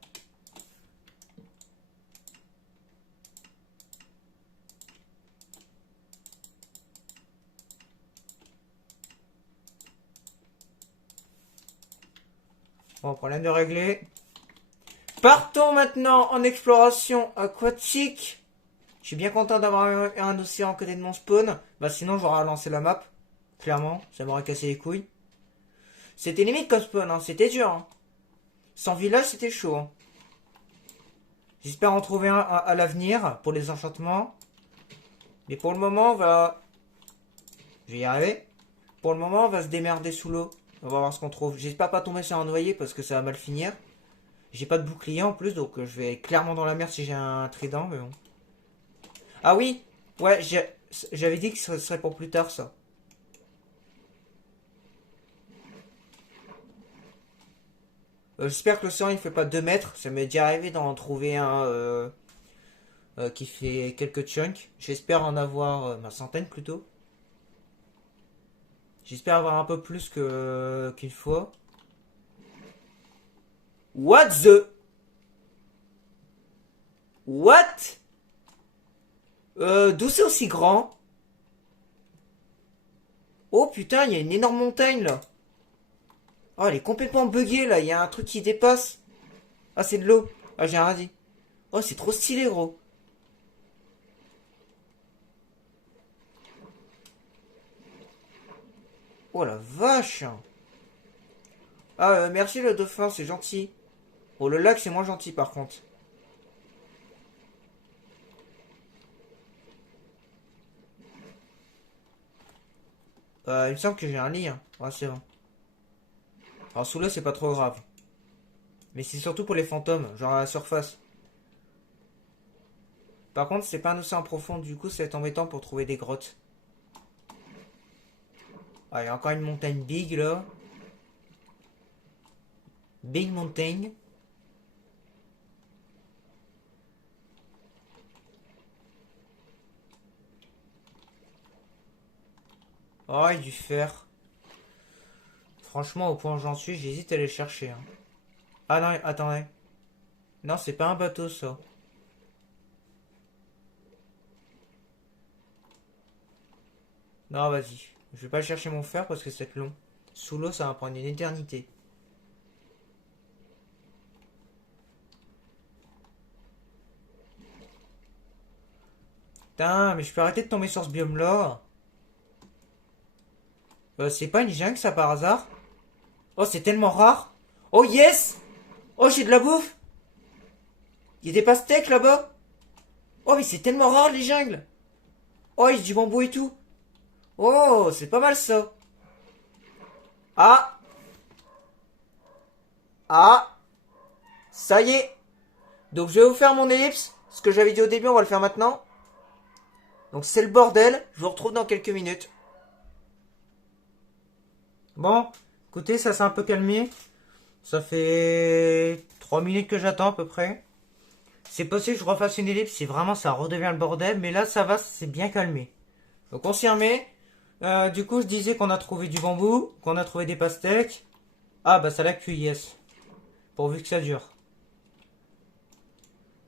Bon, problème de régler. Partons maintenant en exploration aquatique. Je suis bien content d'avoir un océan à côté de mon spawn. Bah sinon j'aurais lancé la map. Clairement, ça m'aurait cassé les couilles. C'était limite comme spawn, hein. C'était dur. Hein. Sans village, c'était chaud. Hein. J'espère en trouver un à l'avenir pour les enchantements. Mais pour le moment, on va... Je vais y arriver. Pour le moment, on va se démerder sous l'eau. On va voir ce qu'on trouve. J'espère pas tomber sur un noyer parce que ça va mal finir. J'ai pas de bouclier en plus, donc je vais clairement dans la mer si j'ai un trident, mais bon. Ah oui, ouais, j'avais dit que ce serait pour plus tard ça. J'espère que l'océan il fait pas 2 mètres. Ça m'est déjà arrivé d'en trouver un qui fait quelques chunks. J'espère en avoir ma centaine plutôt. J'espère avoir un peu plus qu'il faut. What the... What? D'où c'est aussi grand? Oh putain, il y a une énorme montagne là. Oh, elle est complètement buggée là. Il y a un truc qui dépasse. Ah, c'est de l'eau. Ah, j'ai rien dit. Oh, c'est trop stylé, gros. Oh la vache. Ah, merci le dauphin, c'est gentil. Oh, le lac, c'est moins gentil par contre. Il me semble que j'ai un lit. Hein. Ouais, c'est bon. Alors, sous l'eau, c'est pas trop grave. Mais c'est surtout pour les fantômes, genre à la surface. Par contre, c'est pas un océan profond, du coup, c'est embêtant pour trouver des grottes. Ah, il y a encore une montagne big là. Big Mountain. Oh, et du fer. Franchement, au point où j'en suis, j'hésite à aller chercher. Hein. Ah non, attendez. Non, c'est pas un bateau ça. Non, vas-y. Je vais pas chercher mon fer parce que c'est long. Sous l'eau, ça va prendre une éternité. Putain, mais je peux arrêter de tomber sur ce biome là. C'est pas une jungle ça par hasard? Oh, c'est tellement rare. Oh yes! Oh, j'ai de la bouffe! Il y a des pastèques là-bas? Oh, mais c'est tellement rare les jungles! Oh, il y a du bambou et tout! Oh, c'est pas mal ça! Ah! Ah! Ça y est! Donc je vais vous faire mon ellipse. Ce que j'avais dit au début, on va le faire maintenant. Donc c'est le bordel. Je vous retrouve dans quelques minutes. Bon, écoutez, ça s'est un peu calmé. Ça fait 3 minutes que j'attends à peu près. C'est possible que je refasse une ellipse si vraiment ça redevient le bordel. Mais là, ça va, c'est bien calmé. Donc on s'y remet. Du coup, je disais qu'on a trouvé du bambou, qu'on a trouvé des pastèques. Ah bah ça l'a cuit, yes. Pourvu que ça dure.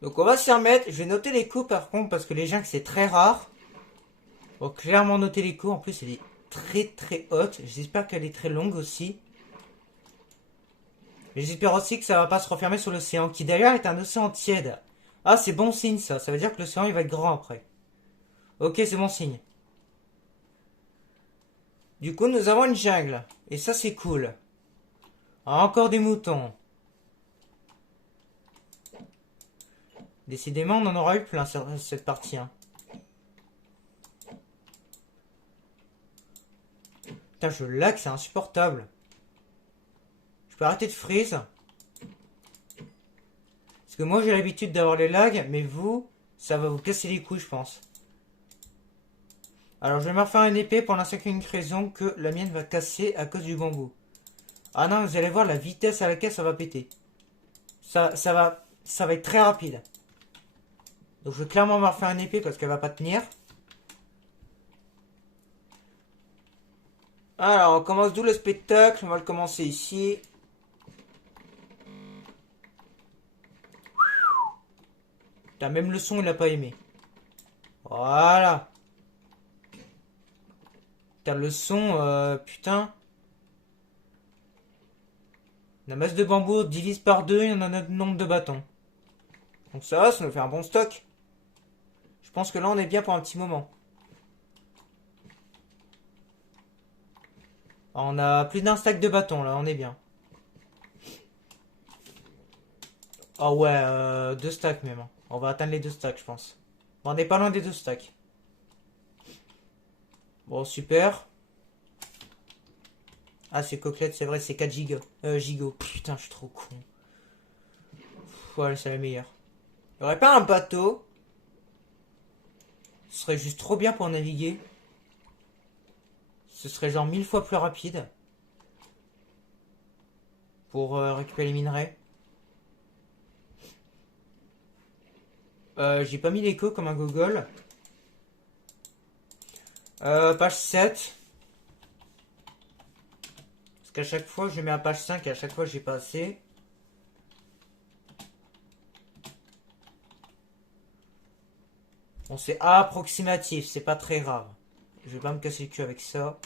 Donc on va s'y remettre. Je vais noter les coups par contre parce que les jungles c'est très rare. Bon, clairement noter les coups. En plus, elle est très très haute. J'espère qu'elle est très longue aussi. Et j'espère aussi que ça va pas se refermer sur l'océan, qui d'ailleurs est un océan tiède. Ah, c'est bon signe ça. Ça veut dire que l'océan il va être grand après. Ok, c'est bon signe. Du coup, nous avons une jungle. Et ça, c'est cool. Ah, encore des moutons. Décidément, on en aura eu plein cette partie. Hein. Putain, je lag, c'est insupportable. Je peux arrêter de freeze. Parce que moi, j'ai l'habitude d'avoir les lags, mais vous, ça va vous casser les couilles, je pense. Alors, je vais me refaire une épée pour la simple et unique raison que la mienne va casser à cause du bambou. Ah non, vous allez voir la vitesse à laquelle ça va péter. Ça va être très rapide. Donc, je vais clairement me refaire une épée parce qu'elle va pas tenir. Alors, on commence d'où le spectacle? On va le commencer ici. Putain, même le son, il a pas aimé. Voilà. Putain, le son, putain. La masse de bambou divise par deux, il y en a notre nombre de bâtons. Donc ça va, ça nous fait un bon stock. Je pense que là, on est bien pour un petit moment. On a plus d'un stack de bâtons, là, on est bien. Ah ouais, 2 stacks même. Hein. On va atteindre les 2 stacks, je pense. Bon, on n'est pas loin des 2 stacks. Bon, super. Ah, c'est Coquelette, c'est vrai, c'est 4 gigas. Gigot. Putain, je suis trop con. Voilà, c'est la meilleure. Il y aurait pas un bateau? Ce serait juste trop bien pour naviguer. Ce serait genre 1000 fois plus rapide. Pour récupérer les minerais. J'ai pas mis l'écho comme un gogol. Page 7. Parce qu'à chaque fois, je mets à page 5 et à chaque fois, j'ai pas assez. Bon, c'est approximatif, c'est pas très grave. Je vais pas me casser le cul avec ça.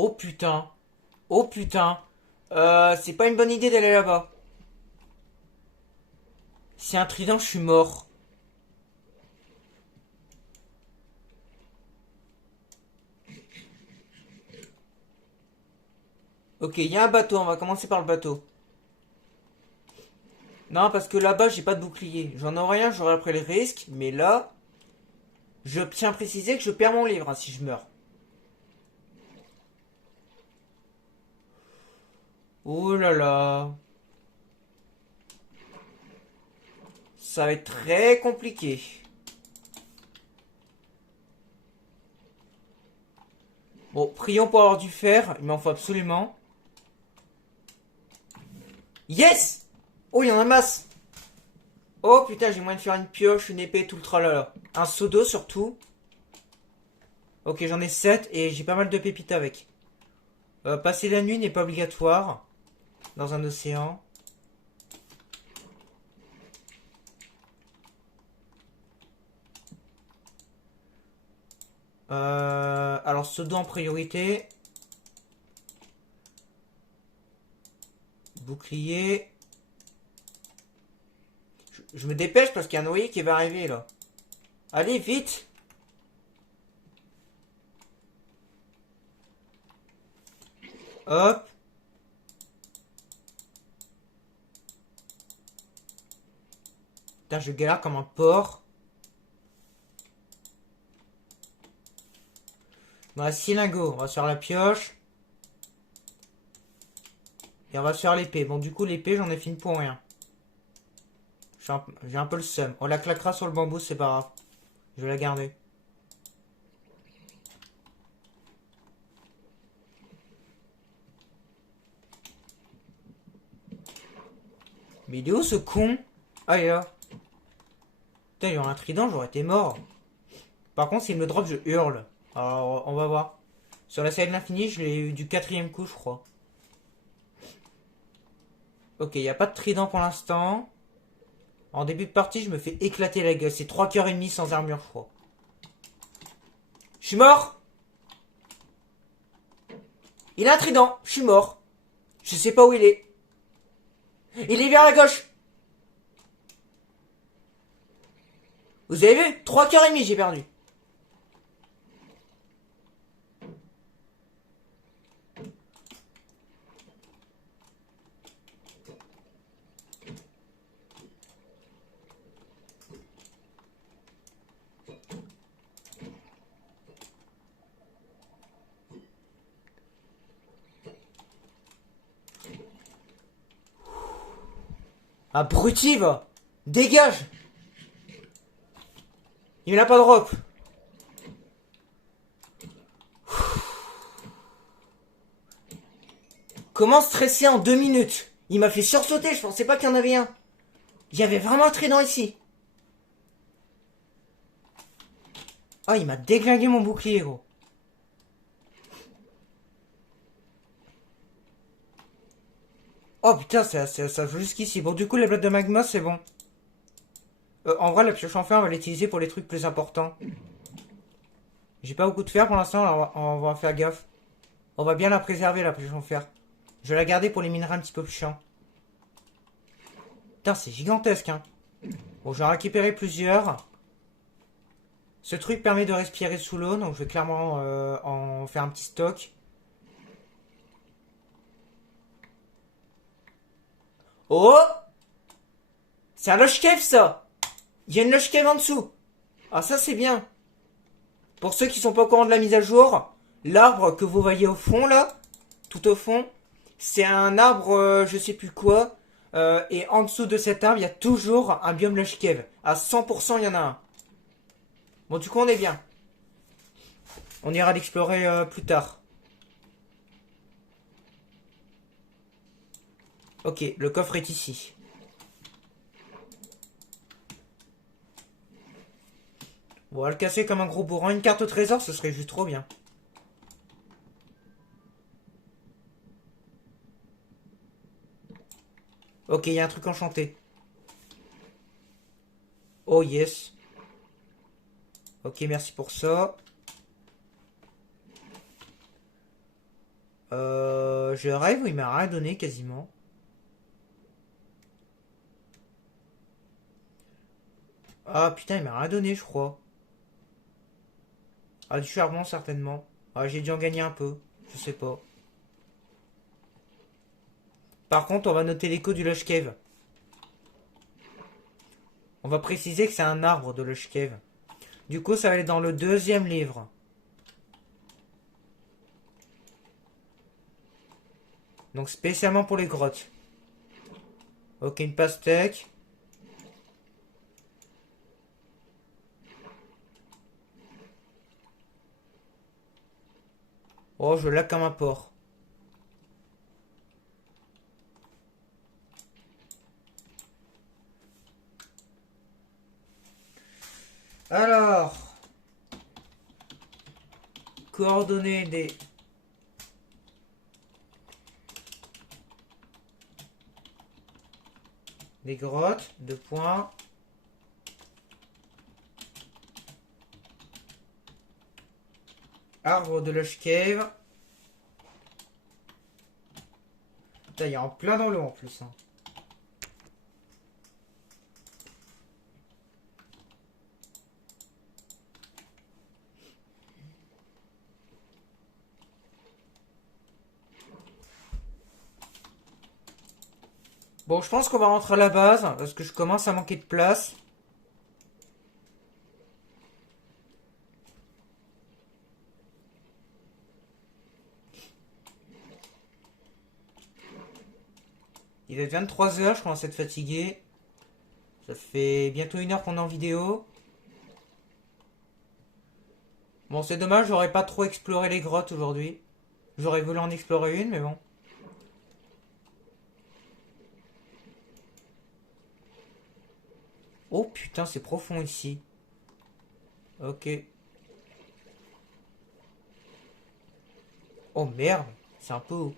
Oh putain. Oh putain. C'est pas une bonne idée d'aller là-bas. Si un trident, je suis mort. Ok, il y a un bateau, on va commencer par le bateau. Non, parce que là-bas, j'ai pas de bouclier. J'en aurai rien, j'aurai après le risque. Mais là, je tiens à préciser que je perds mon livre hein, si je meurs. Oh là là. Ça va être très compliqué. Bon, prions pour avoir du fer. Il m'en faut absolument. Yes! Oh, il y en a masse. Oh putain, j'ai moyen de faire une pioche, une épée, tout le tralala. Un seau d'eau surtout. Ok, j'en ai 7 et j'ai pas mal de pépites avec. Passer la nuit n'est pas obligatoire dans un océan. Alors, seau d'eau en priorité. Bouclier. Je me dépêche parce qu'il y a un noyé qui va arriver là. Allez, vite! Hop! Putain, je galère comme un porc. On a 6 lingots. On va se faire la pioche. Et on va se faire l'épée. Bon, du coup, l'épée, j'en ai fini pour rien. J'ai un peu le seum. On la claquera sur le bambou, c'est pas grave. Je vais la garder. Mais il est où ce con? Ah, il est là. Putain, il y aurait un trident, j'aurais été mort. Par contre, s'il me drop, je hurle. Alors, on va voir. Sur la salle de l'infini, je l'ai eu du 4ème coup, je crois. Ok, il n'y a pas de trident pour l'instant. En début de partie, je me fais éclater la gueule. C'est 3 cœurs et demi sans armure, je crois. Je suis mort! Il a un trident, je suis mort. Je sais pas où il est. Il est vers la gauche. Vous avez vu? 3 cœurs et demi, j'ai perdu. Abruti, va! Dégage! Il n'a pas de drop. Comment stresser en 2 minutes? Il m'a fait sursauter, je pensais pas qu'il y en avait un. Il y avait vraiment un trident ici. Ah, il m'a déglingué mon bouclier, gros. Oh putain, ça joue jusqu'ici. Bon, du coup, les blocs de magma, c'est bon. En vrai, la pioche en fer, on va l'utiliser pour les trucs plus importants. J'ai pas beaucoup de fer pour l'instant, alors on va faire gaffe. On va bien la préserver, la pioche en fer. Je vais la garder pour les minerais un petit peu plus chiants. Putain, c'est gigantesque, hein. Bon, je vais en récupérer plusieurs. Ce truc permet de respirer sous l'eau, donc je vais clairement en faire un petit stock. Oh! C'est un loche cave, ça! Il y a une loche cave en dessous! Ah, ça, c'est bien! Pour ceux qui sont pas au courant de la mise à jour, l'arbre que vous voyez au fond, là, tout au fond, c'est un arbre, je sais plus quoi, et en dessous de cet arbre, il y a toujours un biome lush cave. À 100%, il y en a un. Bon, du coup, on est bien. On ira l'explorer plus tard. Ok, le coffre est ici. Bon, on va le casser comme un gros bourrin. Une carte au trésor, ce serait juste trop bien. Ok, il y a un truc enchanté. Oh yes. Ok, merci pour ça. Je rêve où il m'a rien donné quasiment. Ah putain, il m'a rien donné, je crois. Ah, du charbon, certainement. Ah, j'ai dû en gagner un peu. Je sais pas. Par contre, on va noter l'écho du Lush Cave. On va préciser que c'est un arbre de Lush Cave. Du coup, ça va aller dans le deuxième livre. Donc, spécialement pour les grottes. Ok, une pastèque. Oh, je l'ai comme un porc. Alors, coordonnées des grottes, deux points. Arbre de Lush Cave. Putain, il y a en plein dans l'eau en plus. Hein. Bon, je pense qu'on va rentrer à la base, parce que je commence à manquer de place. Il est 23 h, je commence à être fatigué. Ça fait bientôt 1 heure qu'on est en vidéo. Bon, c'est dommage, j'aurais pas trop exploré les grottes aujourd'hui. J'aurais voulu en explorer une, mais bon. Oh putain, c'est profond ici. Ok. Oh merde, c'est un peu haut.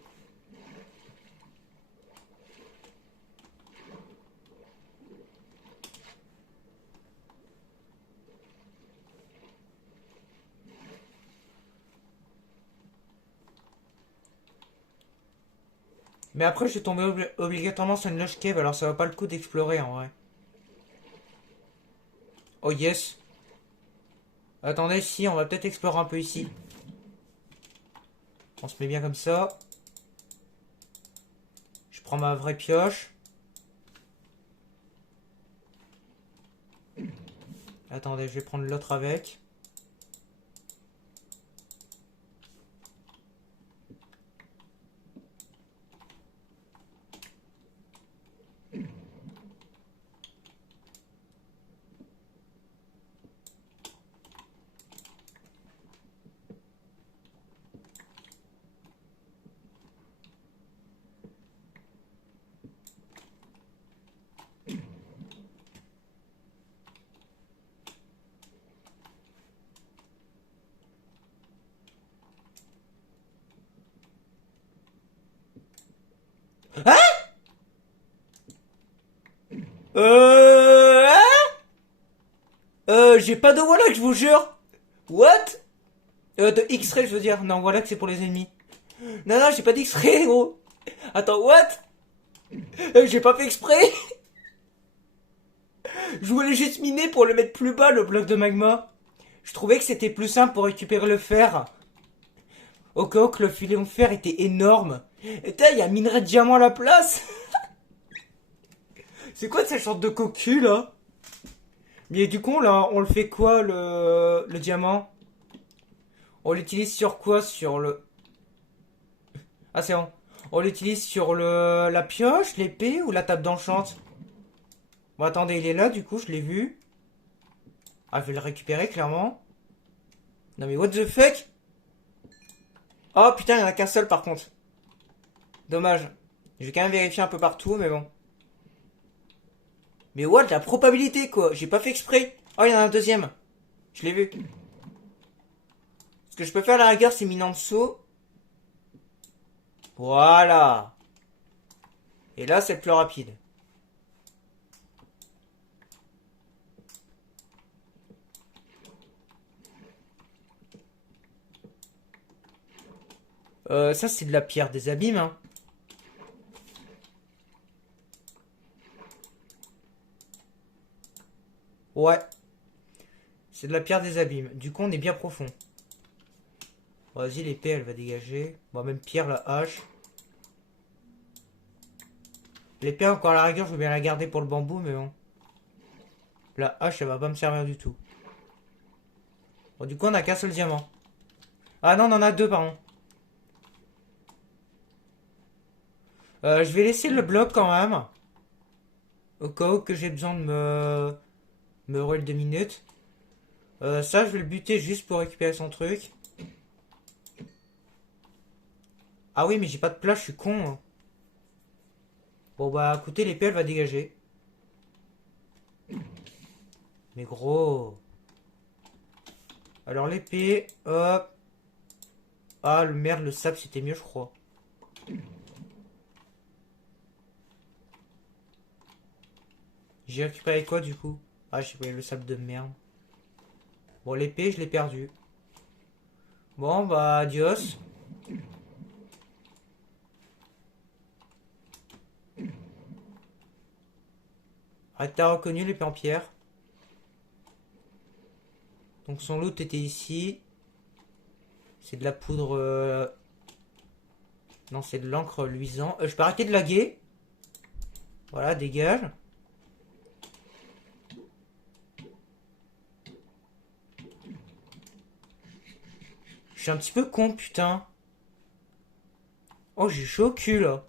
Mais après, je suis tombé obligatoirement sur une Lush Cave, alors ça va pas le coup d'explorer en vrai. Oh yes. Attendez, si, on va peut-être explorer un peu ici. On se met bien comme ça. Je prends ma vraie pioche. Attendez, je vais prendre l'autre avec. Hein? Hein? J'ai pas de Wallach, je vous jure. What? De X-ray, je veux dire. Non, Wallach, c'est pour les ennemis. Non, non, j'ai pas d'X-ray, gros. Attends, what? J'ai pas fait exprès. Je voulais juste miner pour le mettre plus bas, le bloc de magma. Je trouvais que c'était plus simple pour récupérer le fer. Au cas où que le filon de fer était énorme. Et il y a minerai de diamant à la place. C'est quoi cette sorte de cocu, là? Mais du coup, là, on le fait quoi, le diamant? On l'utilise sur quoi? Sur le... Ah, c'est bon. On l'utilise sur la pioche, l'épée ou la table d'enchant? Bon, attendez, il est là, du coup, je l'ai vu. Ah, je vais le récupérer, clairement. Non, mais what the fuck? Oh, putain, il y en a qu'un seul, par contre. Dommage. Je vais quand même vérifier un peu partout, mais bon. Mais what, la probabilité, quoi? J'ai pas fait exprès. Oh, il y en a un deuxième. Je l'ai vu. Ce que je peux faire à la rigueur, c'est miner en dessous. Voilà. Et là, c'est le plus rapide. Ça, c'est de la pierre des abîmes, hein. Ouais, c'est de la pierre des abîmes. Du coup, on est bien profond. Bon, vas-y, l'épée, elle va dégager. Bon, même pierre, la hache. L'épée, encore à la rigueur, je veux bien la garder pour le bambou, mais bon. La hache, elle va pas me servir du tout. Bon, du coup, on a qu'un seul diamant. Ah non, on en a deux, pardon. Je vais laisser le bloc quand même. Au cas où que j'ai besoin de me rouler 2 minutes. Ça, je vais le buter juste pour récupérer son truc. Ah oui, mais j'ai pas de place, je suis con, hein. Bon, bah, écoutez, l'épée, elle va dégager. Mais gros. Alors, l'épée, hop. Ah, le merde, le sable, c'était mieux, je crois. J'ai récupéré quoi, du coup? Ah, j'ai pris le sable de merde. Bon, l'épée, je l'ai perdue. Bon, bah, adios. Ah, t'as reconnu l'épée en pierre. Donc, son loot était ici. C'est de la poudre. Non, c'est de l'encre luisant. Je peux arrêter de laguer. Voilà, dégage. Je suis un petit peu con, putain. Oh, j'ai chaud au cul, là.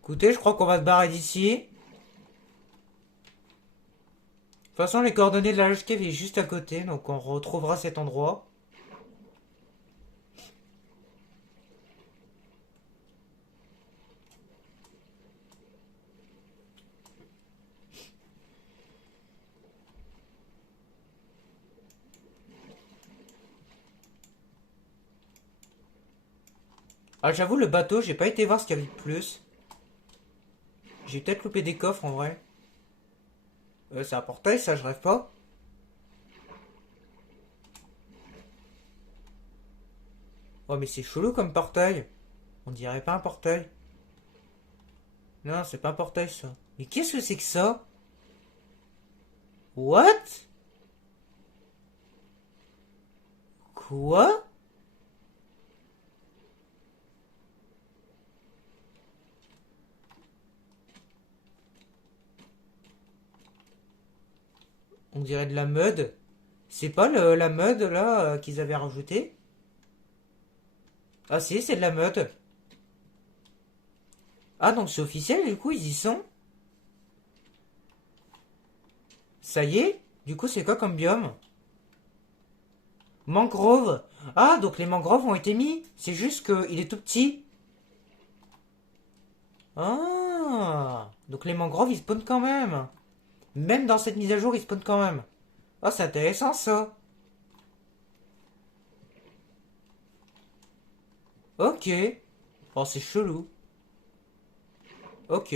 Écoutez, je crois qu'on va se barrer d'ici. De toute façon, les coordonnées de la loge cave est juste à côté, donc on retrouvera cet endroit. Ah, j'avoue, le bateau, j'ai pas été voir ce qu'il y avait de plus. J'ai peut-être loupé des coffres, en vrai. C'est un portail, ça, je rêve pas. Oh, mais c'est chelou comme portail. On dirait pas un portail. Non, c'est pas un portail, ça. Mais qu'est-ce que c'est que ça? What? Quoi? On dirait de la mud. C'est pas la mud, là, qu'ils avaient rajouté? Ah si, c'est de la mud. Ah, donc c'est officiel, du coup, ils y sont? Ça y est? Du coup, c'est quoi comme biome? Mangrove. Ah, donc les mangroves ont été mis. C'est juste qu'il est tout petit. Ah, donc les mangroves, ils spawnent quand même. Même dans cette mise à jour, ils spawnent quand même. Ah, c'est intéressant, ça. Ok. Oh, c'est chelou. Ok.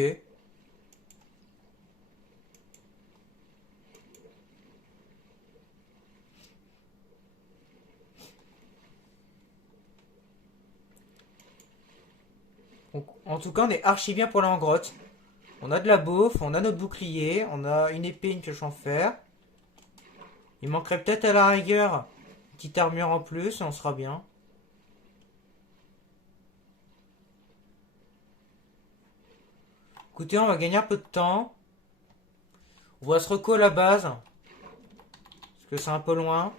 Donc, en tout cas, on est archi bien pour aller en grotte. On a de la bouffe, on a notre bouclier, on a une épée, une pioche en fer. Il manquerait peut-être à la rigueur une petite armure en plus et on sera bien. Écoutez, on va gagner un peu de temps. On va se reco à la base. Parce que c'est un peu loin.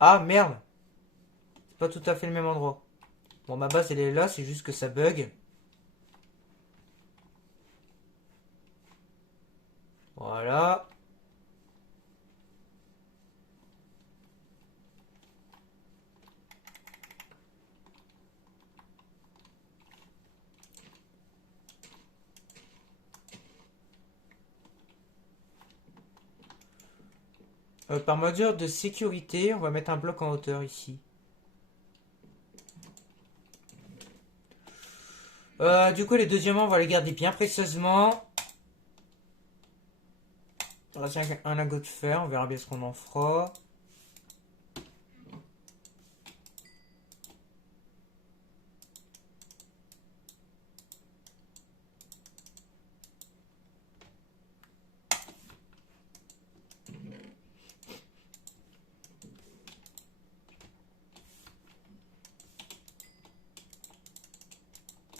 Ah merde. C'est pas tout à fait le même endroit. Bon, ma base elle est là, c'est juste que ça bug. Voilà. Par mesure de sécurité, on va mettre un bloc en hauteur ici. Du coup, les deux diamants, on va les garder bien précieusement. Il reste un lingot de fer, on verra bien ce qu'on en fera.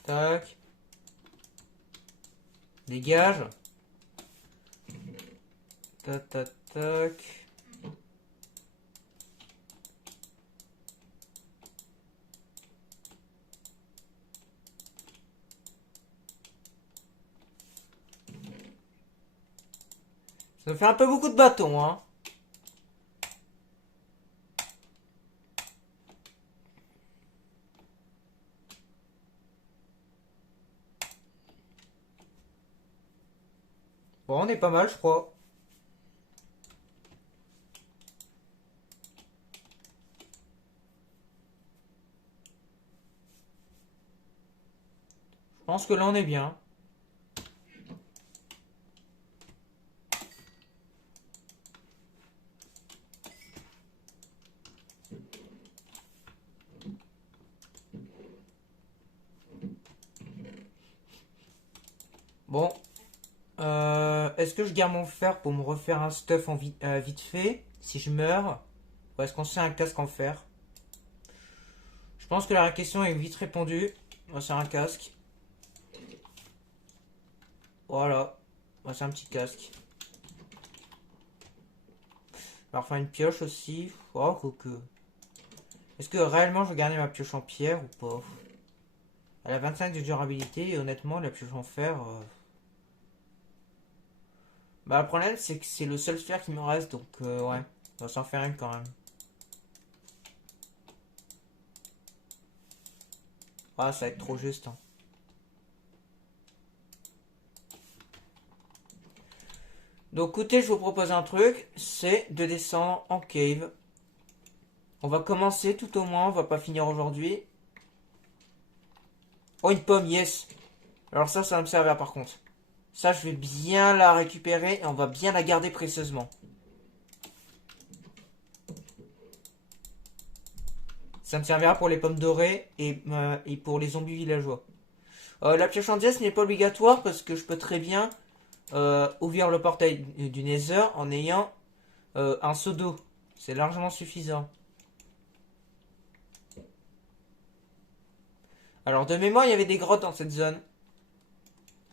Tac. Dégage. Tac, tac, tac. Ça me fait un peu beaucoup de bâtons, hein. Bon, on est pas mal, je crois. Je pense que là, on est bien. Bon. Est-ce que je garde mon fer pour me refaire un stuff en vite fait si je meurs? Ou est-ce qu'on se fait un casque en fer? Je pense que la question est vite répondue. On va se faire un casque. Voilà. On va faire un petit casque. On va refaire une pioche aussi. Oh, que. Est-ce que réellement je vais garder ma pioche en pierre ou pas? Elle a 25 de durabilité et honnêtement, la pioche en fer. Bah, le problème, c'est que c'est le seul fer qui me reste, donc ouais, on va s'en faire une quand même. Ah, ça va être trop juste, hein. Donc, écoutez, je vous propose un truc, c'est de descendre en cave. On va commencer tout au moins, on va pas finir aujourd'hui. Oh, une pomme, yes. Alors ça va me servir par contre. Ça, je vais bien la récupérer et on va bien la garder précieusement. Ça me servira pour les pommes dorées et pour les zombies villageois. La pioche en dièse n'est pas obligatoire parce que je peux très bien ouvrir le portail du Nether en ayant un seau d'eau. C'est largement suffisant. Alors de mémoire, il y avait des grottes dans cette zone.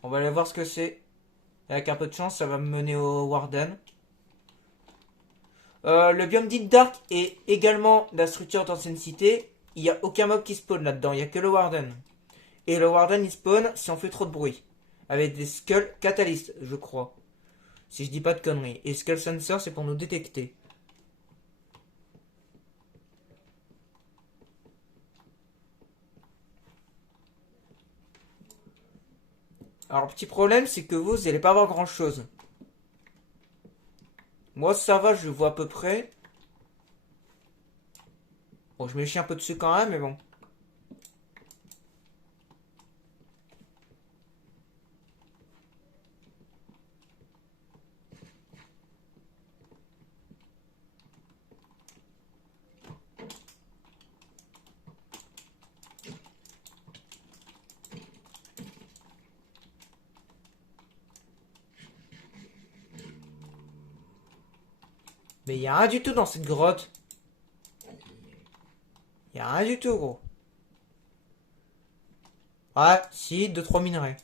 On va aller voir ce que c'est. Avec un peu de chance, ça va me mener au Warden. Le biome dit Dark est également la structure d'ancienne cité. Il n'y a aucun mob qui spawn là-dedans, il n'y a que le Warden. Et le Warden il spawn si on fait trop de bruit. Avec des Skull Catalyst, je crois. Si je dis pas de conneries. Et Skull Sensor, c'est pour nous détecter. Alors, petit problème, c'est que vous n'allez pas avoir grand chose. Moi, ça va, je vois à peu près. Bon, je me chie un peu dessus quand même, mais bon. Mais il y a rien du tout dans cette grotte. Il y a rien du tout, gros. Ouais, si, deux trois minerais.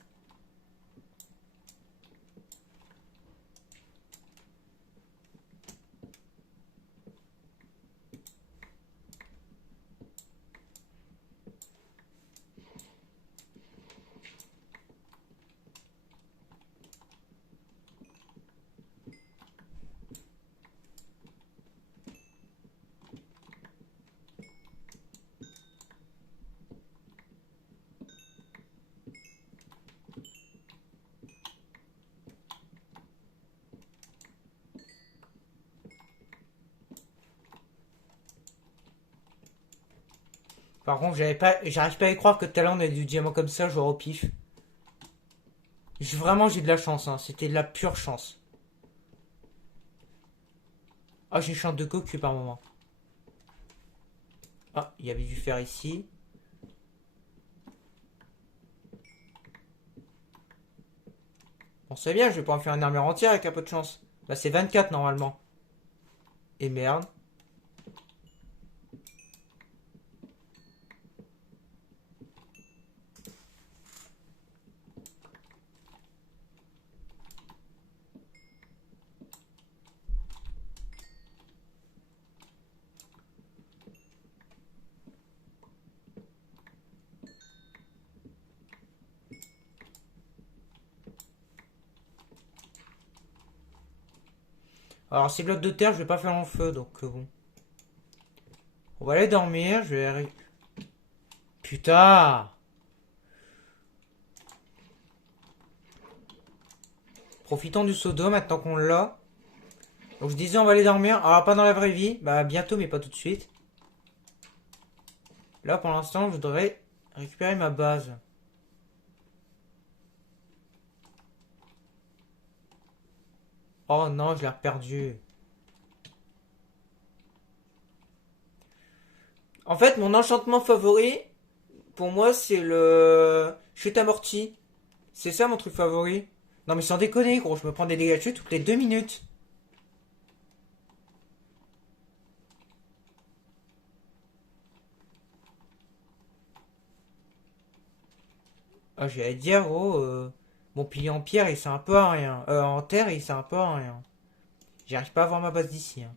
Par contre, j'arrive pas à y croire que tout à l'heure on a du diamant comme ça, genre au pif. Vraiment, j'ai de la chance, hein. C'était de la pure chance. Ah, j'ai une chance de cocu par moment. Ah, il y avait du fer ici. Bon, c'est bien, je vais pouvoir me faire une armure entière avec un peu de chance. Bah, c'est 24 normalement. Et merde. Alors, ces blocs de terre, je vais pas faire en feu, donc bon. On va aller dormir, je vais... Putain! Profitons du seau d'eau maintenant qu'on l'a. Donc je disais on va aller dormir. Alors pas dans la vraie vie, bah bientôt mais pas tout de suite. Là pour l'instant je voudrais récupérer ma base. Oh non, je l'ai perdu. En fait mon enchantement favori, pour moi c'est le chute amorti. C'est ça mon truc favori. Non mais sans déconner gros, je me prends des dégâts de chute toutes les 2 minutes. Ah j'allais dire gros, mon pilier en pierre il sert un peu à rien. En terre il sert un peu à rien. J'arrive pas à voir ma base d'ici. Hein.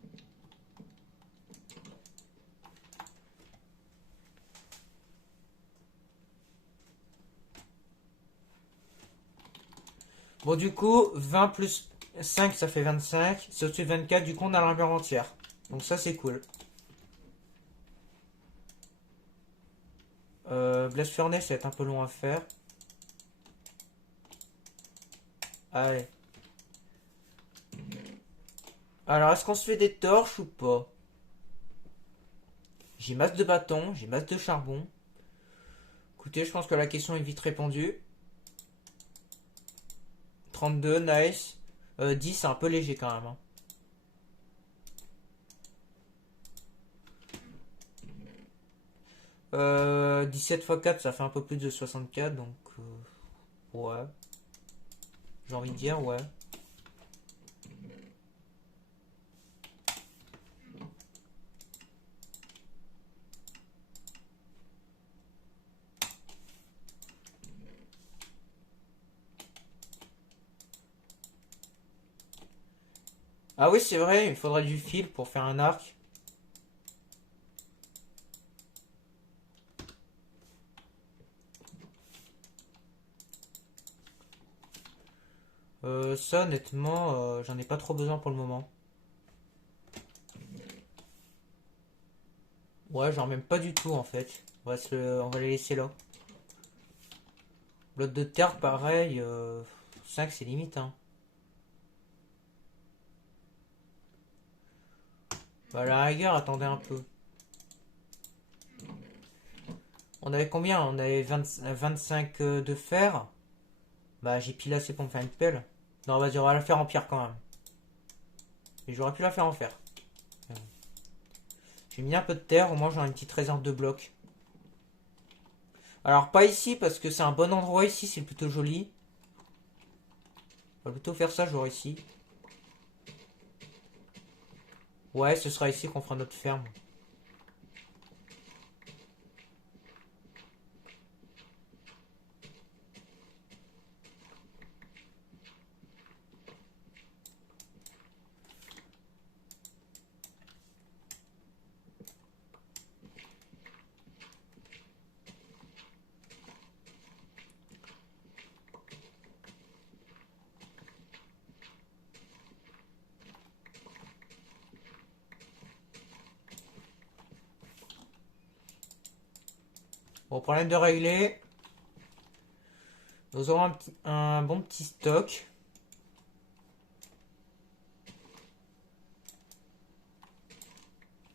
Bon, du coup, 20 plus 5, ça fait 25. C'est au-dessus de 24, du coup, on a l'armure entière. Donc ça, c'est cool. Blast Furnace, ça va être un peu long à faire. Allez. Alors, est-ce qu'on se fait des torches ou pas? J'ai masse de bâtons, j'ai masse de charbon. Écoutez, je pense que la question est vite répondue. 32, nice. 10, c'est un peu léger quand même. Hein. 17 x 4, ça fait un peu plus de 64, donc... ouais. J'ai envie de dire, ouais. Ah oui, c'est vrai, il faudrait du fil pour faire un arc. Ça, honnêtement, j'en ai pas trop besoin pour le moment. Ouais, genre même pas du tout en fait. On va les laisser là. Bloc de terre, pareil. 5, c'est limite. Hein. Bah, à la rigueur, attendez un peu. On avait combien? On avait 25 de fer. Bah, j'ai pile assez pour me faire une pelle. Non, vas-y, on va la faire en pierre quand même. Et j'aurais pu la faire en fer. J'ai mis un peu de terre, au moins j'ai une petite réserve de blocs. Alors, pas ici, parce que c'est un bon endroit ici, c'est plutôt joli. On va plutôt faire ça, genre ici. Ouais, ce sera ici qu'on fera notre ferme. Bon, problème de régler. Nous aurons un bon petit stock.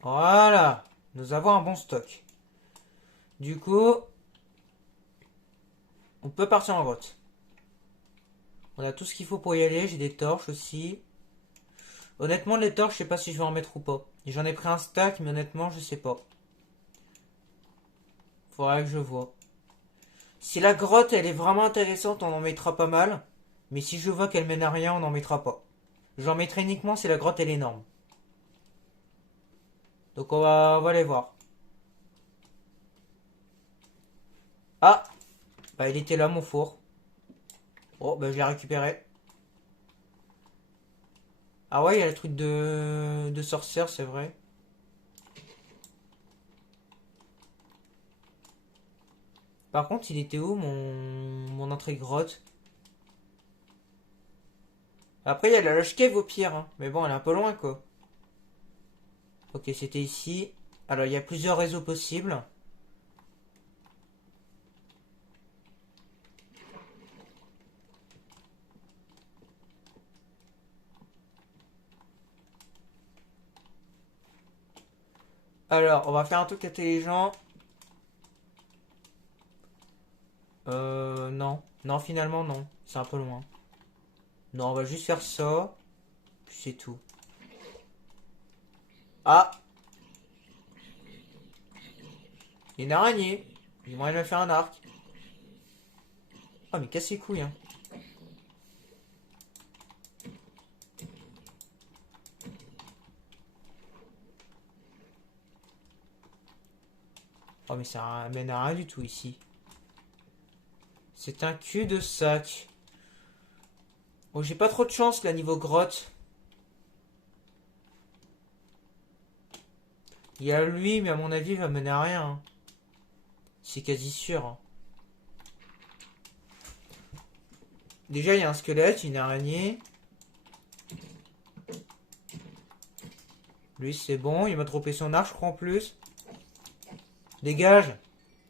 Voilà. Nous avons un bon stock. Du coup, on peut partir en grotte. On a tout ce qu'il faut pour y aller. J'ai des torches aussi. Honnêtement, les torches, je sais pas si je vais en mettre ou pas. J'en ai pris un stack, mais honnêtement, je sais pas. Faudrait que je vois. Si la grotte, elle est vraiment intéressante, on en mettra pas mal. Mais si je vois qu'elle mène à rien, on n'en mettra pas. J'en mettrai uniquement si la grotte, elle est énorme. Donc on va aller voir. Ah, bah il était là, mon four. Oh, bah je l'ai récupéré. Ah ouais, il y a le truc de sorcière, c'est vrai. Par contre, il était où mon entrée grotte? Après, il y a la Lush Cave au pire, hein. Mais bon, elle est un peu loin, quoi. Ok, c'était ici. Alors, il y a plusieurs réseaux possibles. Alors, on va faire un truc intelligent. Non. Non, finalement, non. C'est un peu loin. Non, on va juste faire ça. Puis c'est tout. Ah, il y a une araignée. Ils vont me faire un arc. Ah, mais casse les couilles, hein. Oh, mais ça mène à rien du tout ici. C'est un cul-de-sac. Oh, j'ai pas trop de chance là niveau grotte. Il y a lui, mais à mon avis, il va mener à rien, hein. C'est quasi sûr, hein. Déjà, il y a un squelette, une araignée. Lui, c'est bon. Il m'a droppé son arc, je crois, en plus. Dégage.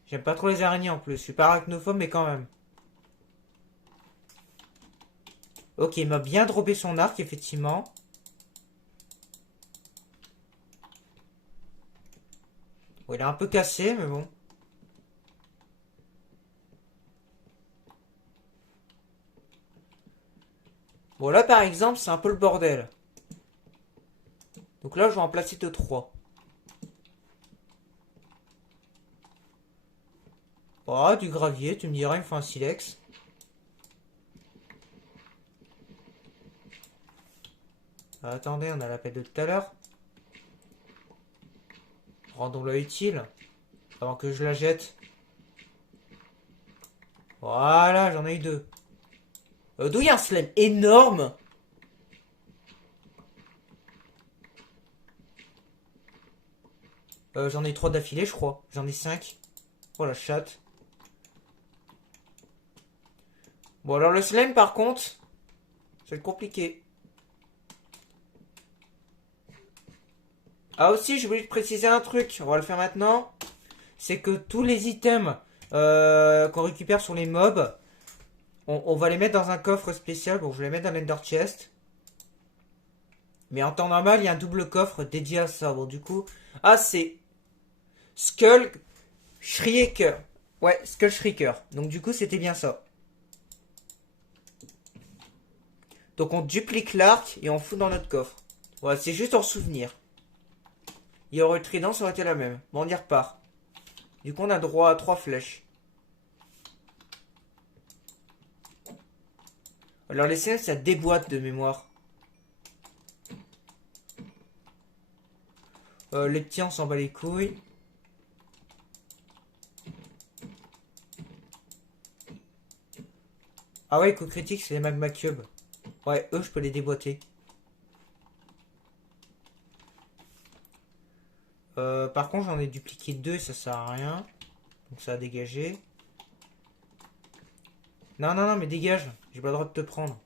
J'aime pas trop les araignées, en plus. Je suis pas arachnophobe, mais quand même. Ok, il m'a bien droppé son arc, effectivement. Bon, il est un peu cassé, mais bon. Bon, là, par exemple, c'est un peu le bordel. Donc là, je vais en placer 2-3. Oh, du gravier, tu me diras, il me faut un silex. Attendez, on a l'appel de tout à l'heure. Rendons-la utile. Avant que je la jette. Voilà, j'en ai eu 2. D'où il y a un slime énorme. J'en ai 3 d'affilée, je crois. J'en ai 5. Oh la chatte. Bon, alors le slime, par contre, c'est compliqué. Ah aussi, je voulais te préciser un truc. On va le faire maintenant. C'est que tous les items qu'on récupère sur les mobs, on va les mettre dans un coffre spécial. Bon, je vais les mettre dans l'Ender Chest. Mais en temps normal, il y a un double coffre dédié à ça. Bon, du coup... Ah, c'est Skull Shrieker. Ouais, Skull Shrieker. Donc du coup, c'était bien ça. Donc on duplique l'arc et on fout dans notre coffre. Voilà, c'est juste en souvenir. Il y aurait le trident, ça aurait été la même. Bon, on y repart. Du coup, on a droit à 3 flèches. Alors les CF, ça déboîte de mémoire. Les petits, on s'en bat les couilles. Ah ouais, coup critique, c'est les magma cubes. Ouais, eux, je peux les déboîter. Par contre, j'en ai dupliqué 2 et ça sert à rien. Donc ça a dégagé. Non, non, non, mais dégage. J'ai pas le droit de te prendre.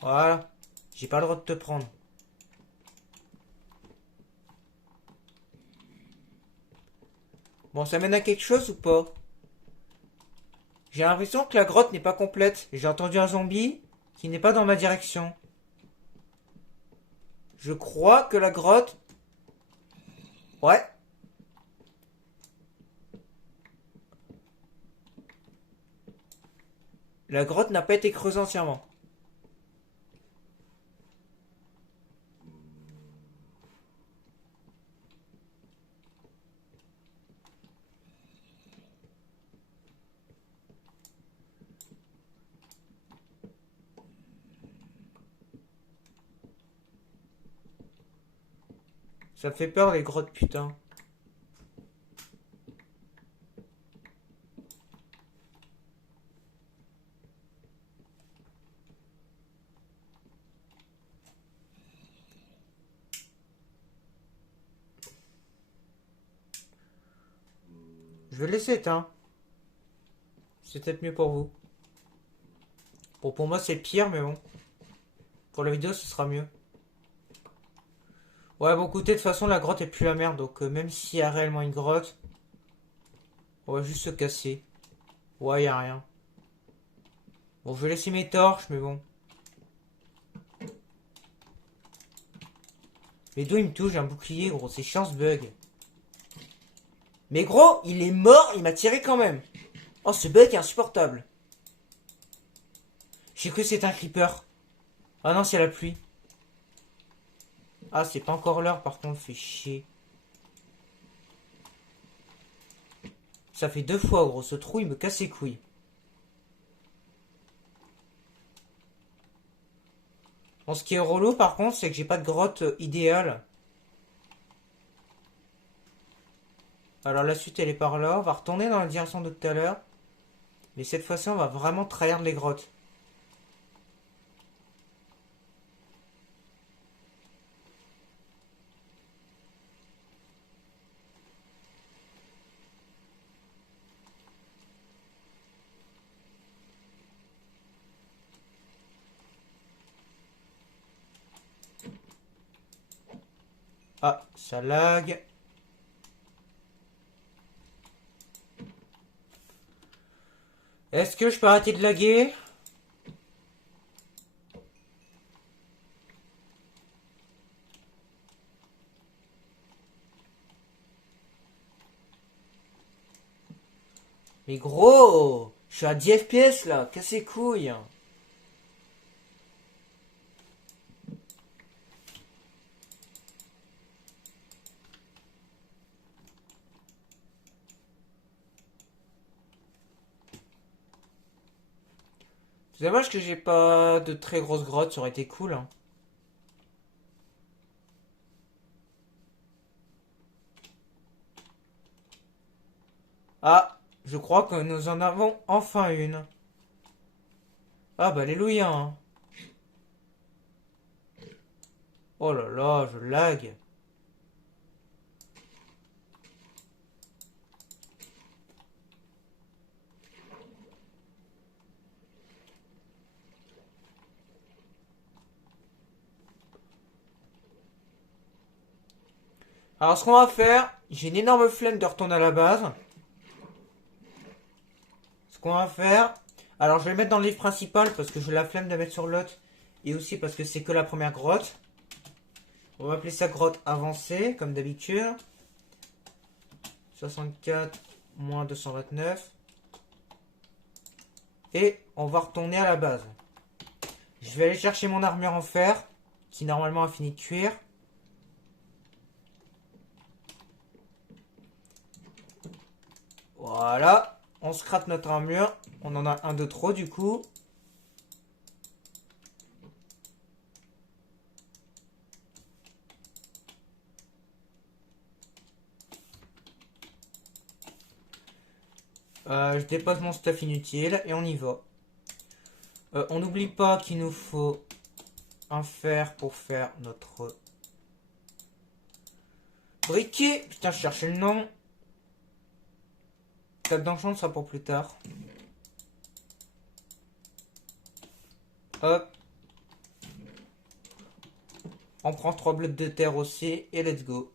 Voilà. J'ai pas le droit de te prendre. Bon, ça mène à quelque chose ou pas? J'ai l'impression que la grotte n'est pas complète. J'ai entendu un zombie. qui n'est pas dans ma direction. Je crois que la grotte... Ouais. La grotte n'a pas été creusée entièrement. Ça me fait peur les grottes, putain. Je vais le laisser éteint. C'est peut-être mieux pour vous. Bon, pour moi c'est pire, mais bon. Pour la vidéo, ce sera mieux. Ouais, bon, écoutez, de toute façon, la grotte est plus la merde. Donc, même s'il y a réellement une grotte, on va juste se casser. Ouais, y a rien. Bon, je vais laisser mes torches, mais bon. Mais d'où il me touche, j'ai un bouclier, gros. C'est chiant ce bug. Mais gros, il est mort, il m'a tiré quand même. Oh, ce bug est insupportable. J'ai cru que c'était un creeper. Ah non, c'est la pluie. Ah, c'est pas encore l'heure, par contre, fait chier. Ça fait 2 fois, gros. Ce trou, il me casse les couilles. Bon, ce qui est relou, par contre, c'est que j'ai pas de grotte idéale. Alors, la suite, elle est par là. On va retourner dans la direction de tout à l'heure. Mais cette fois-ci, on va vraiment trahir les grottes. Ah, ça lag. Est-ce que je peux arrêter de laguer? Mais gros, je suis à 10 FPS là, casse les couilles. C'est dommage que j'ai pas de très grosses grottes, ça aurait été cool, hein. Ah, je crois que nous en avons enfin une. Ah bah alléluia, hein. Oh là là, je lag. Alors ce qu'on va faire, j'ai une énorme flemme de retourner à la base. Ce qu'on va faire, alors je vais le mettre dans le livre principal parce que j'ai la flemme de la mettre sur l'autre. Et aussi parce que c'est que la première grotte. On va appeler ça grotte avancée, comme d'habitude. 64 moins 229. Et on va retourner à la base. Je vais aller chercher mon armure en fer, qui normalement a fini de cuire. Voilà, on scrape notre armure. On en a un de trop du coup. Je dépose mon stuff inutile et on y va. On n'oublie pas qu'il nous faut un fer pour faire notre briquet. Putain, je cherchais le nom. Table d'enchant, ça pour plus tard. Hop. On prend 3 blocs de terre aussi et let's go.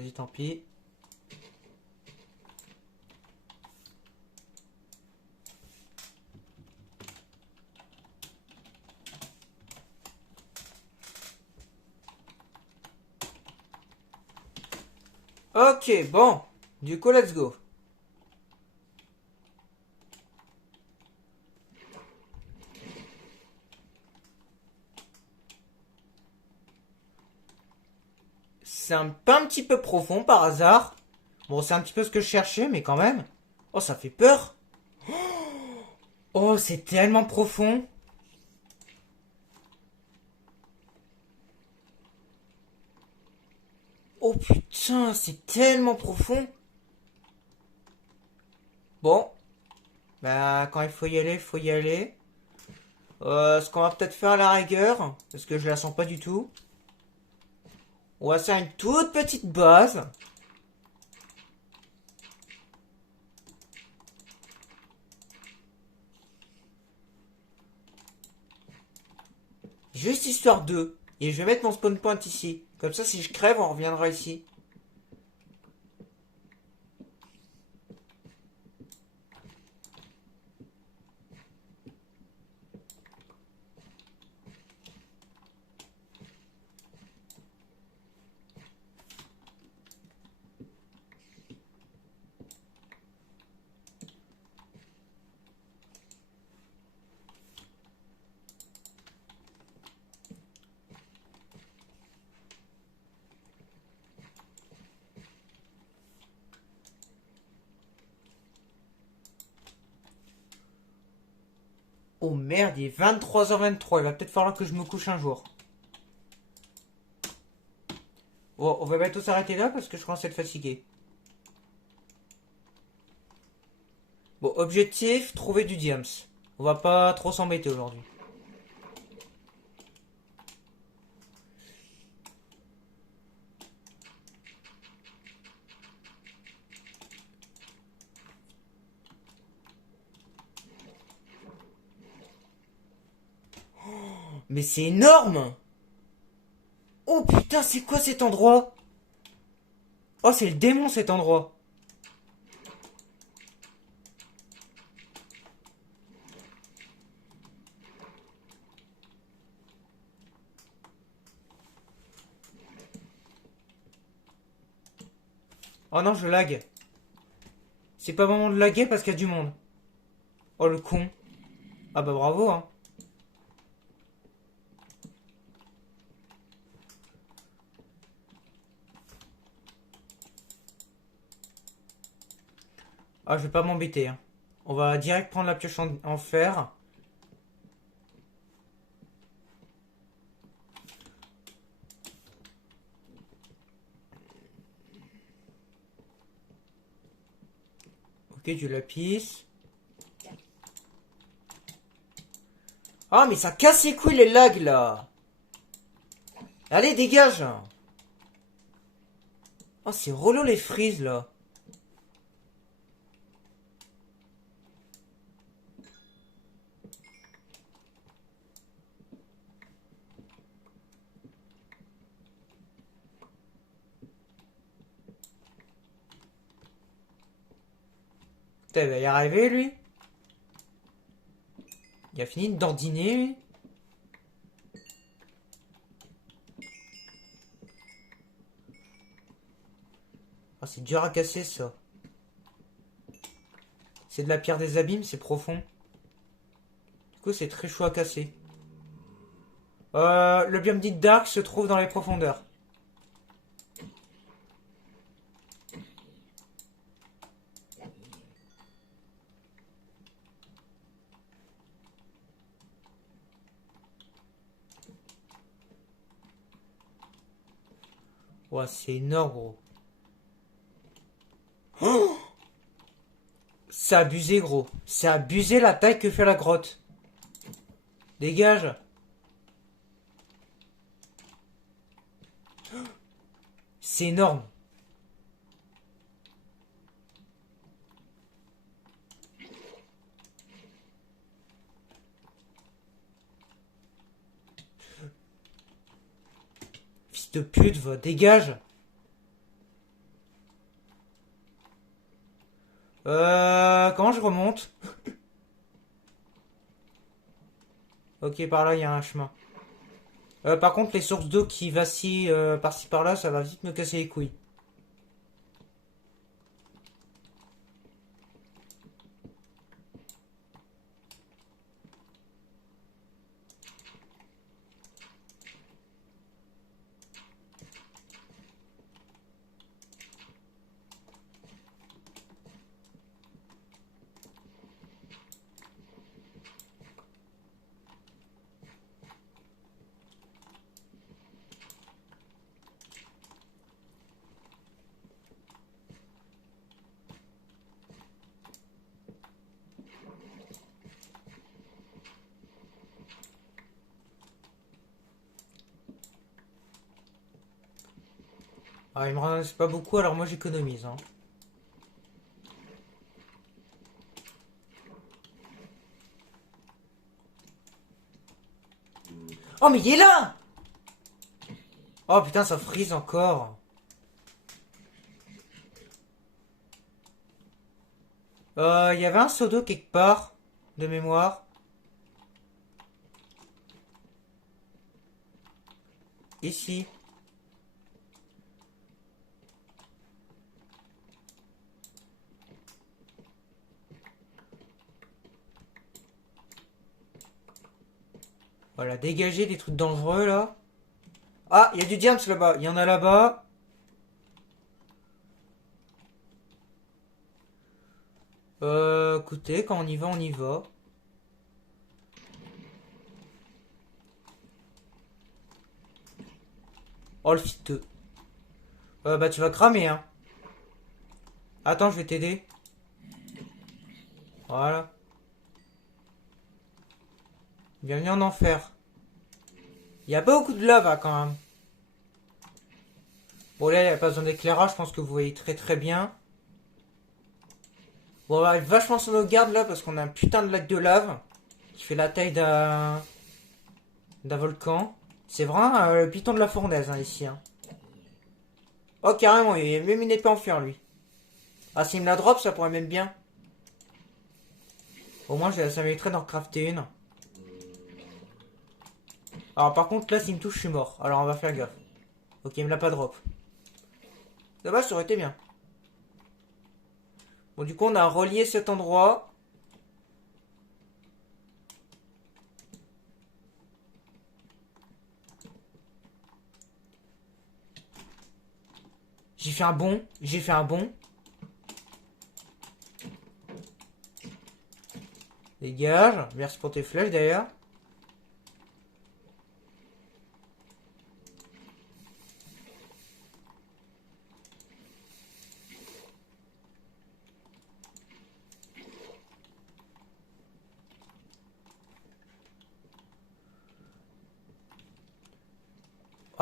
Vas-y, tant pis. Ok, bon. Du coup, let's go. Pas un petit peu profond par hasard. Bon, c'est un petit peu ce que je cherchais, mais quand même. Oh, ça fait peur. Oh, c'est tellement profond. Oh putain, c'est tellement profond. Bon, bah quand il faut y aller, il faut y aller. Ce qu'on va peut-être faire à la rigueur, parce que je la sens pas du tout. On va faire une toute petite base. Juste histoire de. Et je vais mettre mon spawn point ici. Comme ça, si je crève, on reviendra ici. Oh merde, il est 23h23. Il va peut-être falloir que je me couche un jour. Bon, on va bientôt s'arrêter là parce que je commence à être fatigué. Bon, objectif, trouver du diams. On va pas trop s'embêter aujourd'hui. Mais c'est énorme! Oh putain, c'est quoi cet endroit? Oh, c'est le démon cet endroit. Oh non, je lag. C'est pas moment de laguer parce qu'il y a du monde. Oh le con. Ah bah bravo hein. Ah, je vais pas m'embêter hein. On va direct prendre la pioche en fer. Ok, du lapis. Ah, mais ça casse les couilles les lags là. Allez, dégage. Oh, c'est relou les frises là. Putain, il va y arriver lui. Il a fini d'ordiner lui. Ah, c'est dur à casser ça. C'est de la pierre des abîmes, c'est profond. Du coup, c'est très chaud à casser. Le biome dit Dark se trouve dans les profondeurs. Ouais, c'est énorme, gros. Oh, c'est abusé, gros. C'est abusé la taille que fait la grotte. Dégage. C'est énorme. Fils de pute, va, dégage. Comment je remonte? Ok, par là, il y a un chemin. Par contre, les sources d'eau qui vacillent par-ci par-là, ça va vite me casser les couilles. Ah, il me reste pas beaucoup, alors moi j'économise, hein. Oh, mais il est là! Oh putain, ça frise encore. Il y avait un seau d'eau quelque part, de mémoire. Ici. Voilà, dégager des trucs dangereux là. Ah, il y a du diams là-bas. Il y en a là-bas. Écoutez, quand on y va, on y va. Oh, le fiteux. Bah, tu vas cramer, hein. Attends, je vais t'aider. Voilà. Bienvenue en enfer. Il y a pas beaucoup de lave, hein, quand même. Bon, là, il n'y a pas besoin d'éclairage. Je pense que vous voyez très très bien. Bon, on va être vachement sur nos gardes, là, parce qu'on a un putain de lac de lave. Qui fait la taille d'un volcan. C'est vraiment le piton de la fournaise, hein, ici, hein. Oh, carrément, il y a même une épée en fer, lui. Ah, s'il me la drop, ça pourrait même bien. Au moins, ça mériterait d'en crafter une. Alors, par contre, là, s'il me touche, je suis mort. Alors, on va faire gaffe. Ok, il me l'a pas drop. Là-bas, ça aurait été bien. Bon, du coup, on a relié cet endroit. J'ai fait un bond. J'ai fait un bond. Dégage. Merci pour tes flèches, d'ailleurs.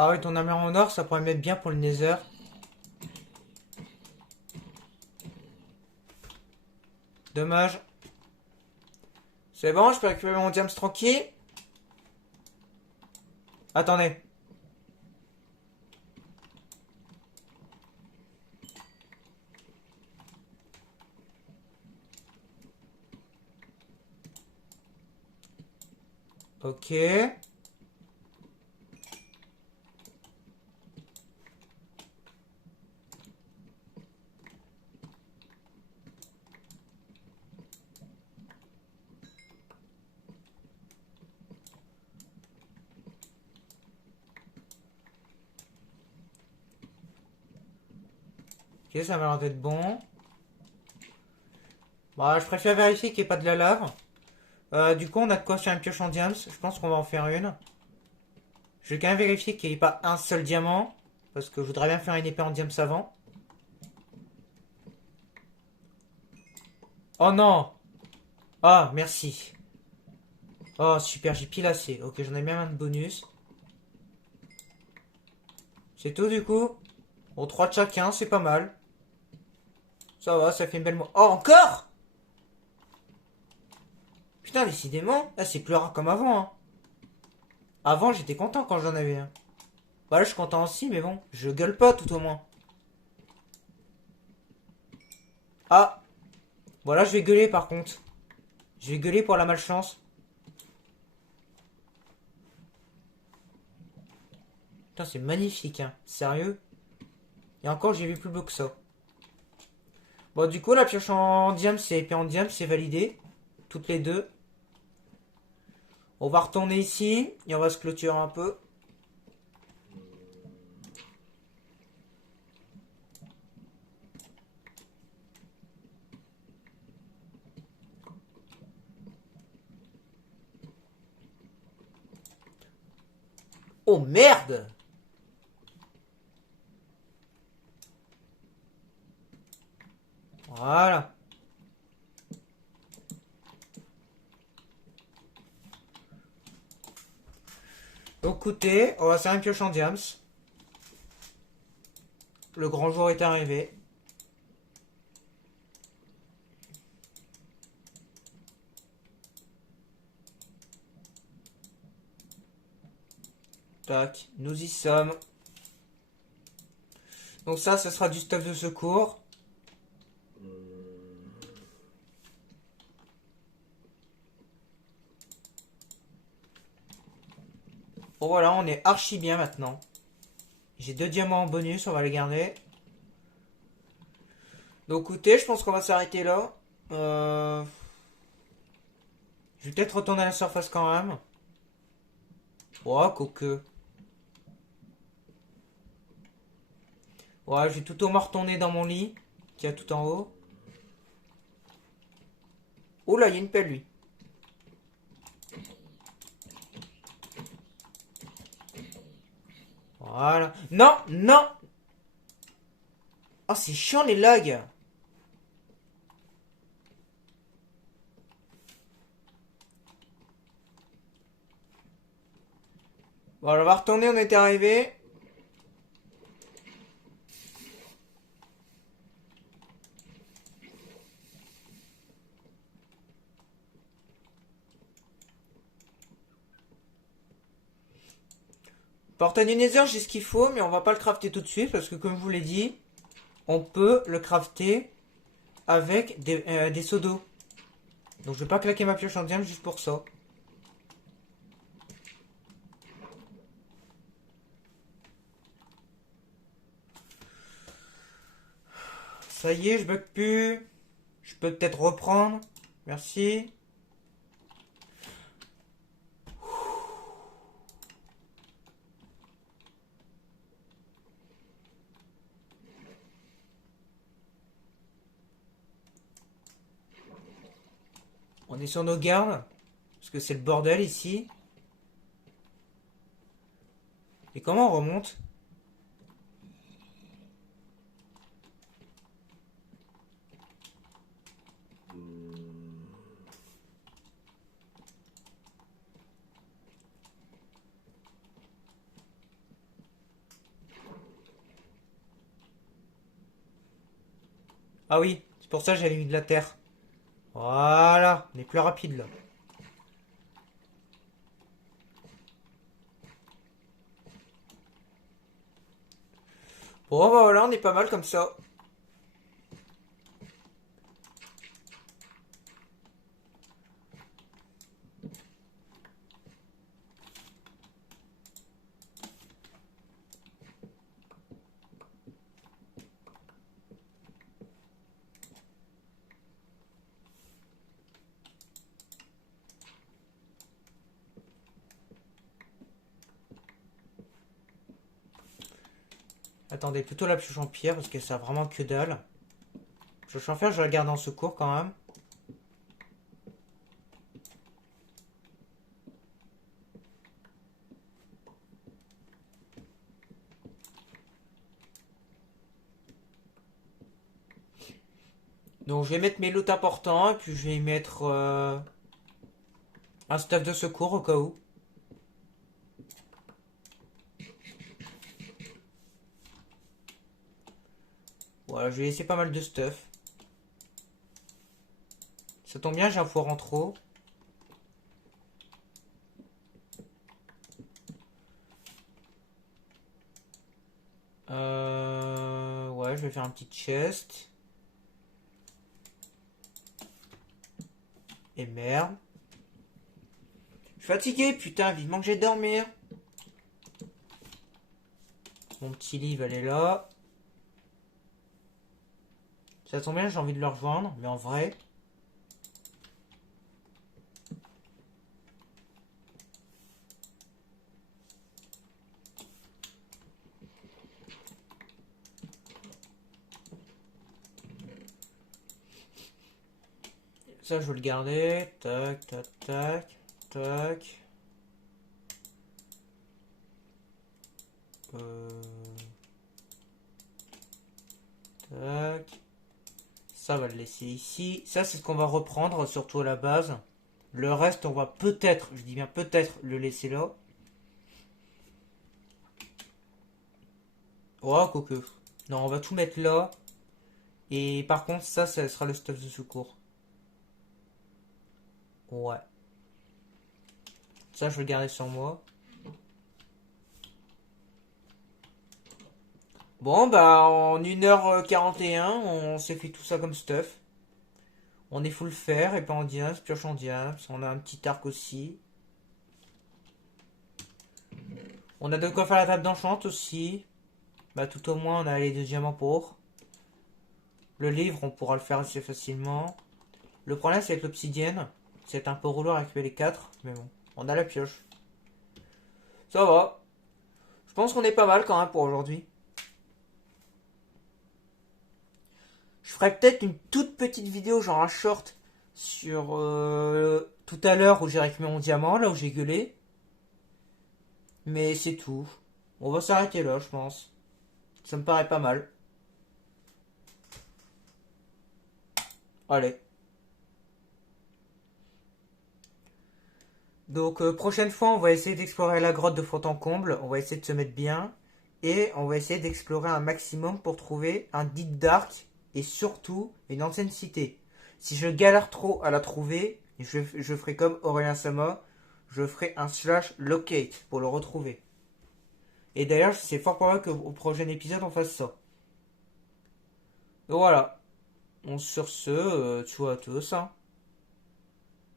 Ah oui, ton armure en or, ça pourrait mettre bien pour le nether. Dommage. C'est bon, je peux récupérer mon diams tranquille. Attendez. Ok. Ok, ça m'a l'air d'être bon. Bah, je préfère vérifier qu'il n'y ait pas de la lave. Du coup, on a de quoi faire une pioche en diams. Je pense qu'on va en faire une. Je vais quand même vérifier qu'il n'y ait pas un seul diamant. Parce que je voudrais bien faire une épée en diams avant. Oh non! Ah, merci. Oh, super, j'ai pile assez. Ok, j'en ai même un de bonus. C'est tout du coup. Bon, 3 de chacun, c'est pas mal. Ça va, ça fait une belle... Oh, encore! Putain, décidément, là c'est plus rare comme avant, hein. Avant, j'étais content quand j'en avais un. Bah là, je suis content aussi, mais bon, je gueule pas tout au moins. Ah! Voilà, je vais gueuler par contre. Je vais gueuler pour la malchance. Putain, c'est magnifique, hein. Sérieux? Et encore, j'ai vu plus beau que ça. Bon, du coup, la pioche en diamant et épée en diamant, c'est validé. Toutes les deux. On va retourner ici. Et on va se clôturer un peu. Oh merde! Voilà. Donc, écoutez, on va faire une pioche en diams. Le grand jour est arrivé. Tac, nous y sommes. Donc ça, ce sera du stuff de secours. Bon voilà, on est archi bien maintenant. J'ai 2 diamants en bonus, on va les garder. Donc écoutez, je pense qu'on va s'arrêter là. Je vais peut-être retourner à la surface quand même. Oh, coque. Ouais, je vais tout au moins retourner dans mon lit, qui est tout en haut. Oh là, il y a une pelle, lui. Voilà. Non, non. Oh, c'est chiant les lags. Bon, on va retourner, on était arrivé. Portail du Nether, j'ai ce qu'il faut, mais on va pas le crafter tout de suite parce que, comme je vous l'ai dit, on peut le crafter avec des seaux d'eau. Donc, je vais pas claquer ma pioche en diamant juste pour ça. Ça y est, je bug plus. Je peux peut-être reprendre. Merci. On est sur nos gardes. Parce que c'est le bordel ici. Et comment on remonte? Ah oui, c'est pour ça que j'avais mis de la terre. Voilà, on est plus rapide là. Bon bah voilà, on est pas mal comme ça. Attendez, plutôt la pioche en pierre parce que ça a vraiment que dalle. Pioche en fer, je la garde en secours quand même. Donc je vais mettre mes lots importants et puis je vais y mettre un stuff de secours au cas où. Voilà, je vais laisser pas mal de stuff. Ça tombe bien, j'ai un four en trop. Ouais, je vais faire un petit chest. Et merde. Je suis fatigué, putain, vivement que j'ai dormir. Mon petit livre, elle est là. Ça tombe bien, j'ai envie de le rejoindre, mais en vrai... Ça, je veux le garder. Tac, tac, tac, tac. Tac. Ça, on va le laisser ici. Ça, c'est ce qu'on va reprendre, surtout à la base. Le reste, on va peut-être, je dis bien peut-être, le laisser là. Oh, quoique. Non, on va tout mettre là. Et par contre, ça sera le stuff de secours. Ouais. Ça, je vais le garder sur moi. Bon, bah, en 1h41, on s'est fait tout ça comme stuff. On est full fer, et pas en diams, pioche en diams. On a un petit arc aussi. On a de quoi faire la table d'enchant aussi. Bah, tout au moins, on a les 2 diamants pour. Le livre, on pourra le faire assez facilement. Le problème, c'est avec l'obsidienne. C'est un peu rouleau à récupérer les 4. Mais bon, on a la pioche. Ça va. Je pense qu'on est pas mal quand même pour aujourd'hui. Je ferai peut-être une toute petite vidéo, genre un short, sur tout à l'heure où j'ai récupéré mon diamant, là où j'ai gueulé. Mais c'est tout. On va s'arrêter là, je pense. Ça me paraît pas mal. Allez. Donc prochaine fois, on va essayer d'explorer la grotte de fond en comble. On va essayer de se mettre bien. Et on va essayer d'explorer un maximum pour trouver un dit dark et surtout une ancienne cité. Si je galère trop à la trouver, je ferai comme Aurélien Sama. Je ferai un slash locate pour le retrouver. Et d'ailleurs, c'est fort probable qu'au prochain épisode, on fasse ça. Donc voilà. On sur ce, tu à tous, hein.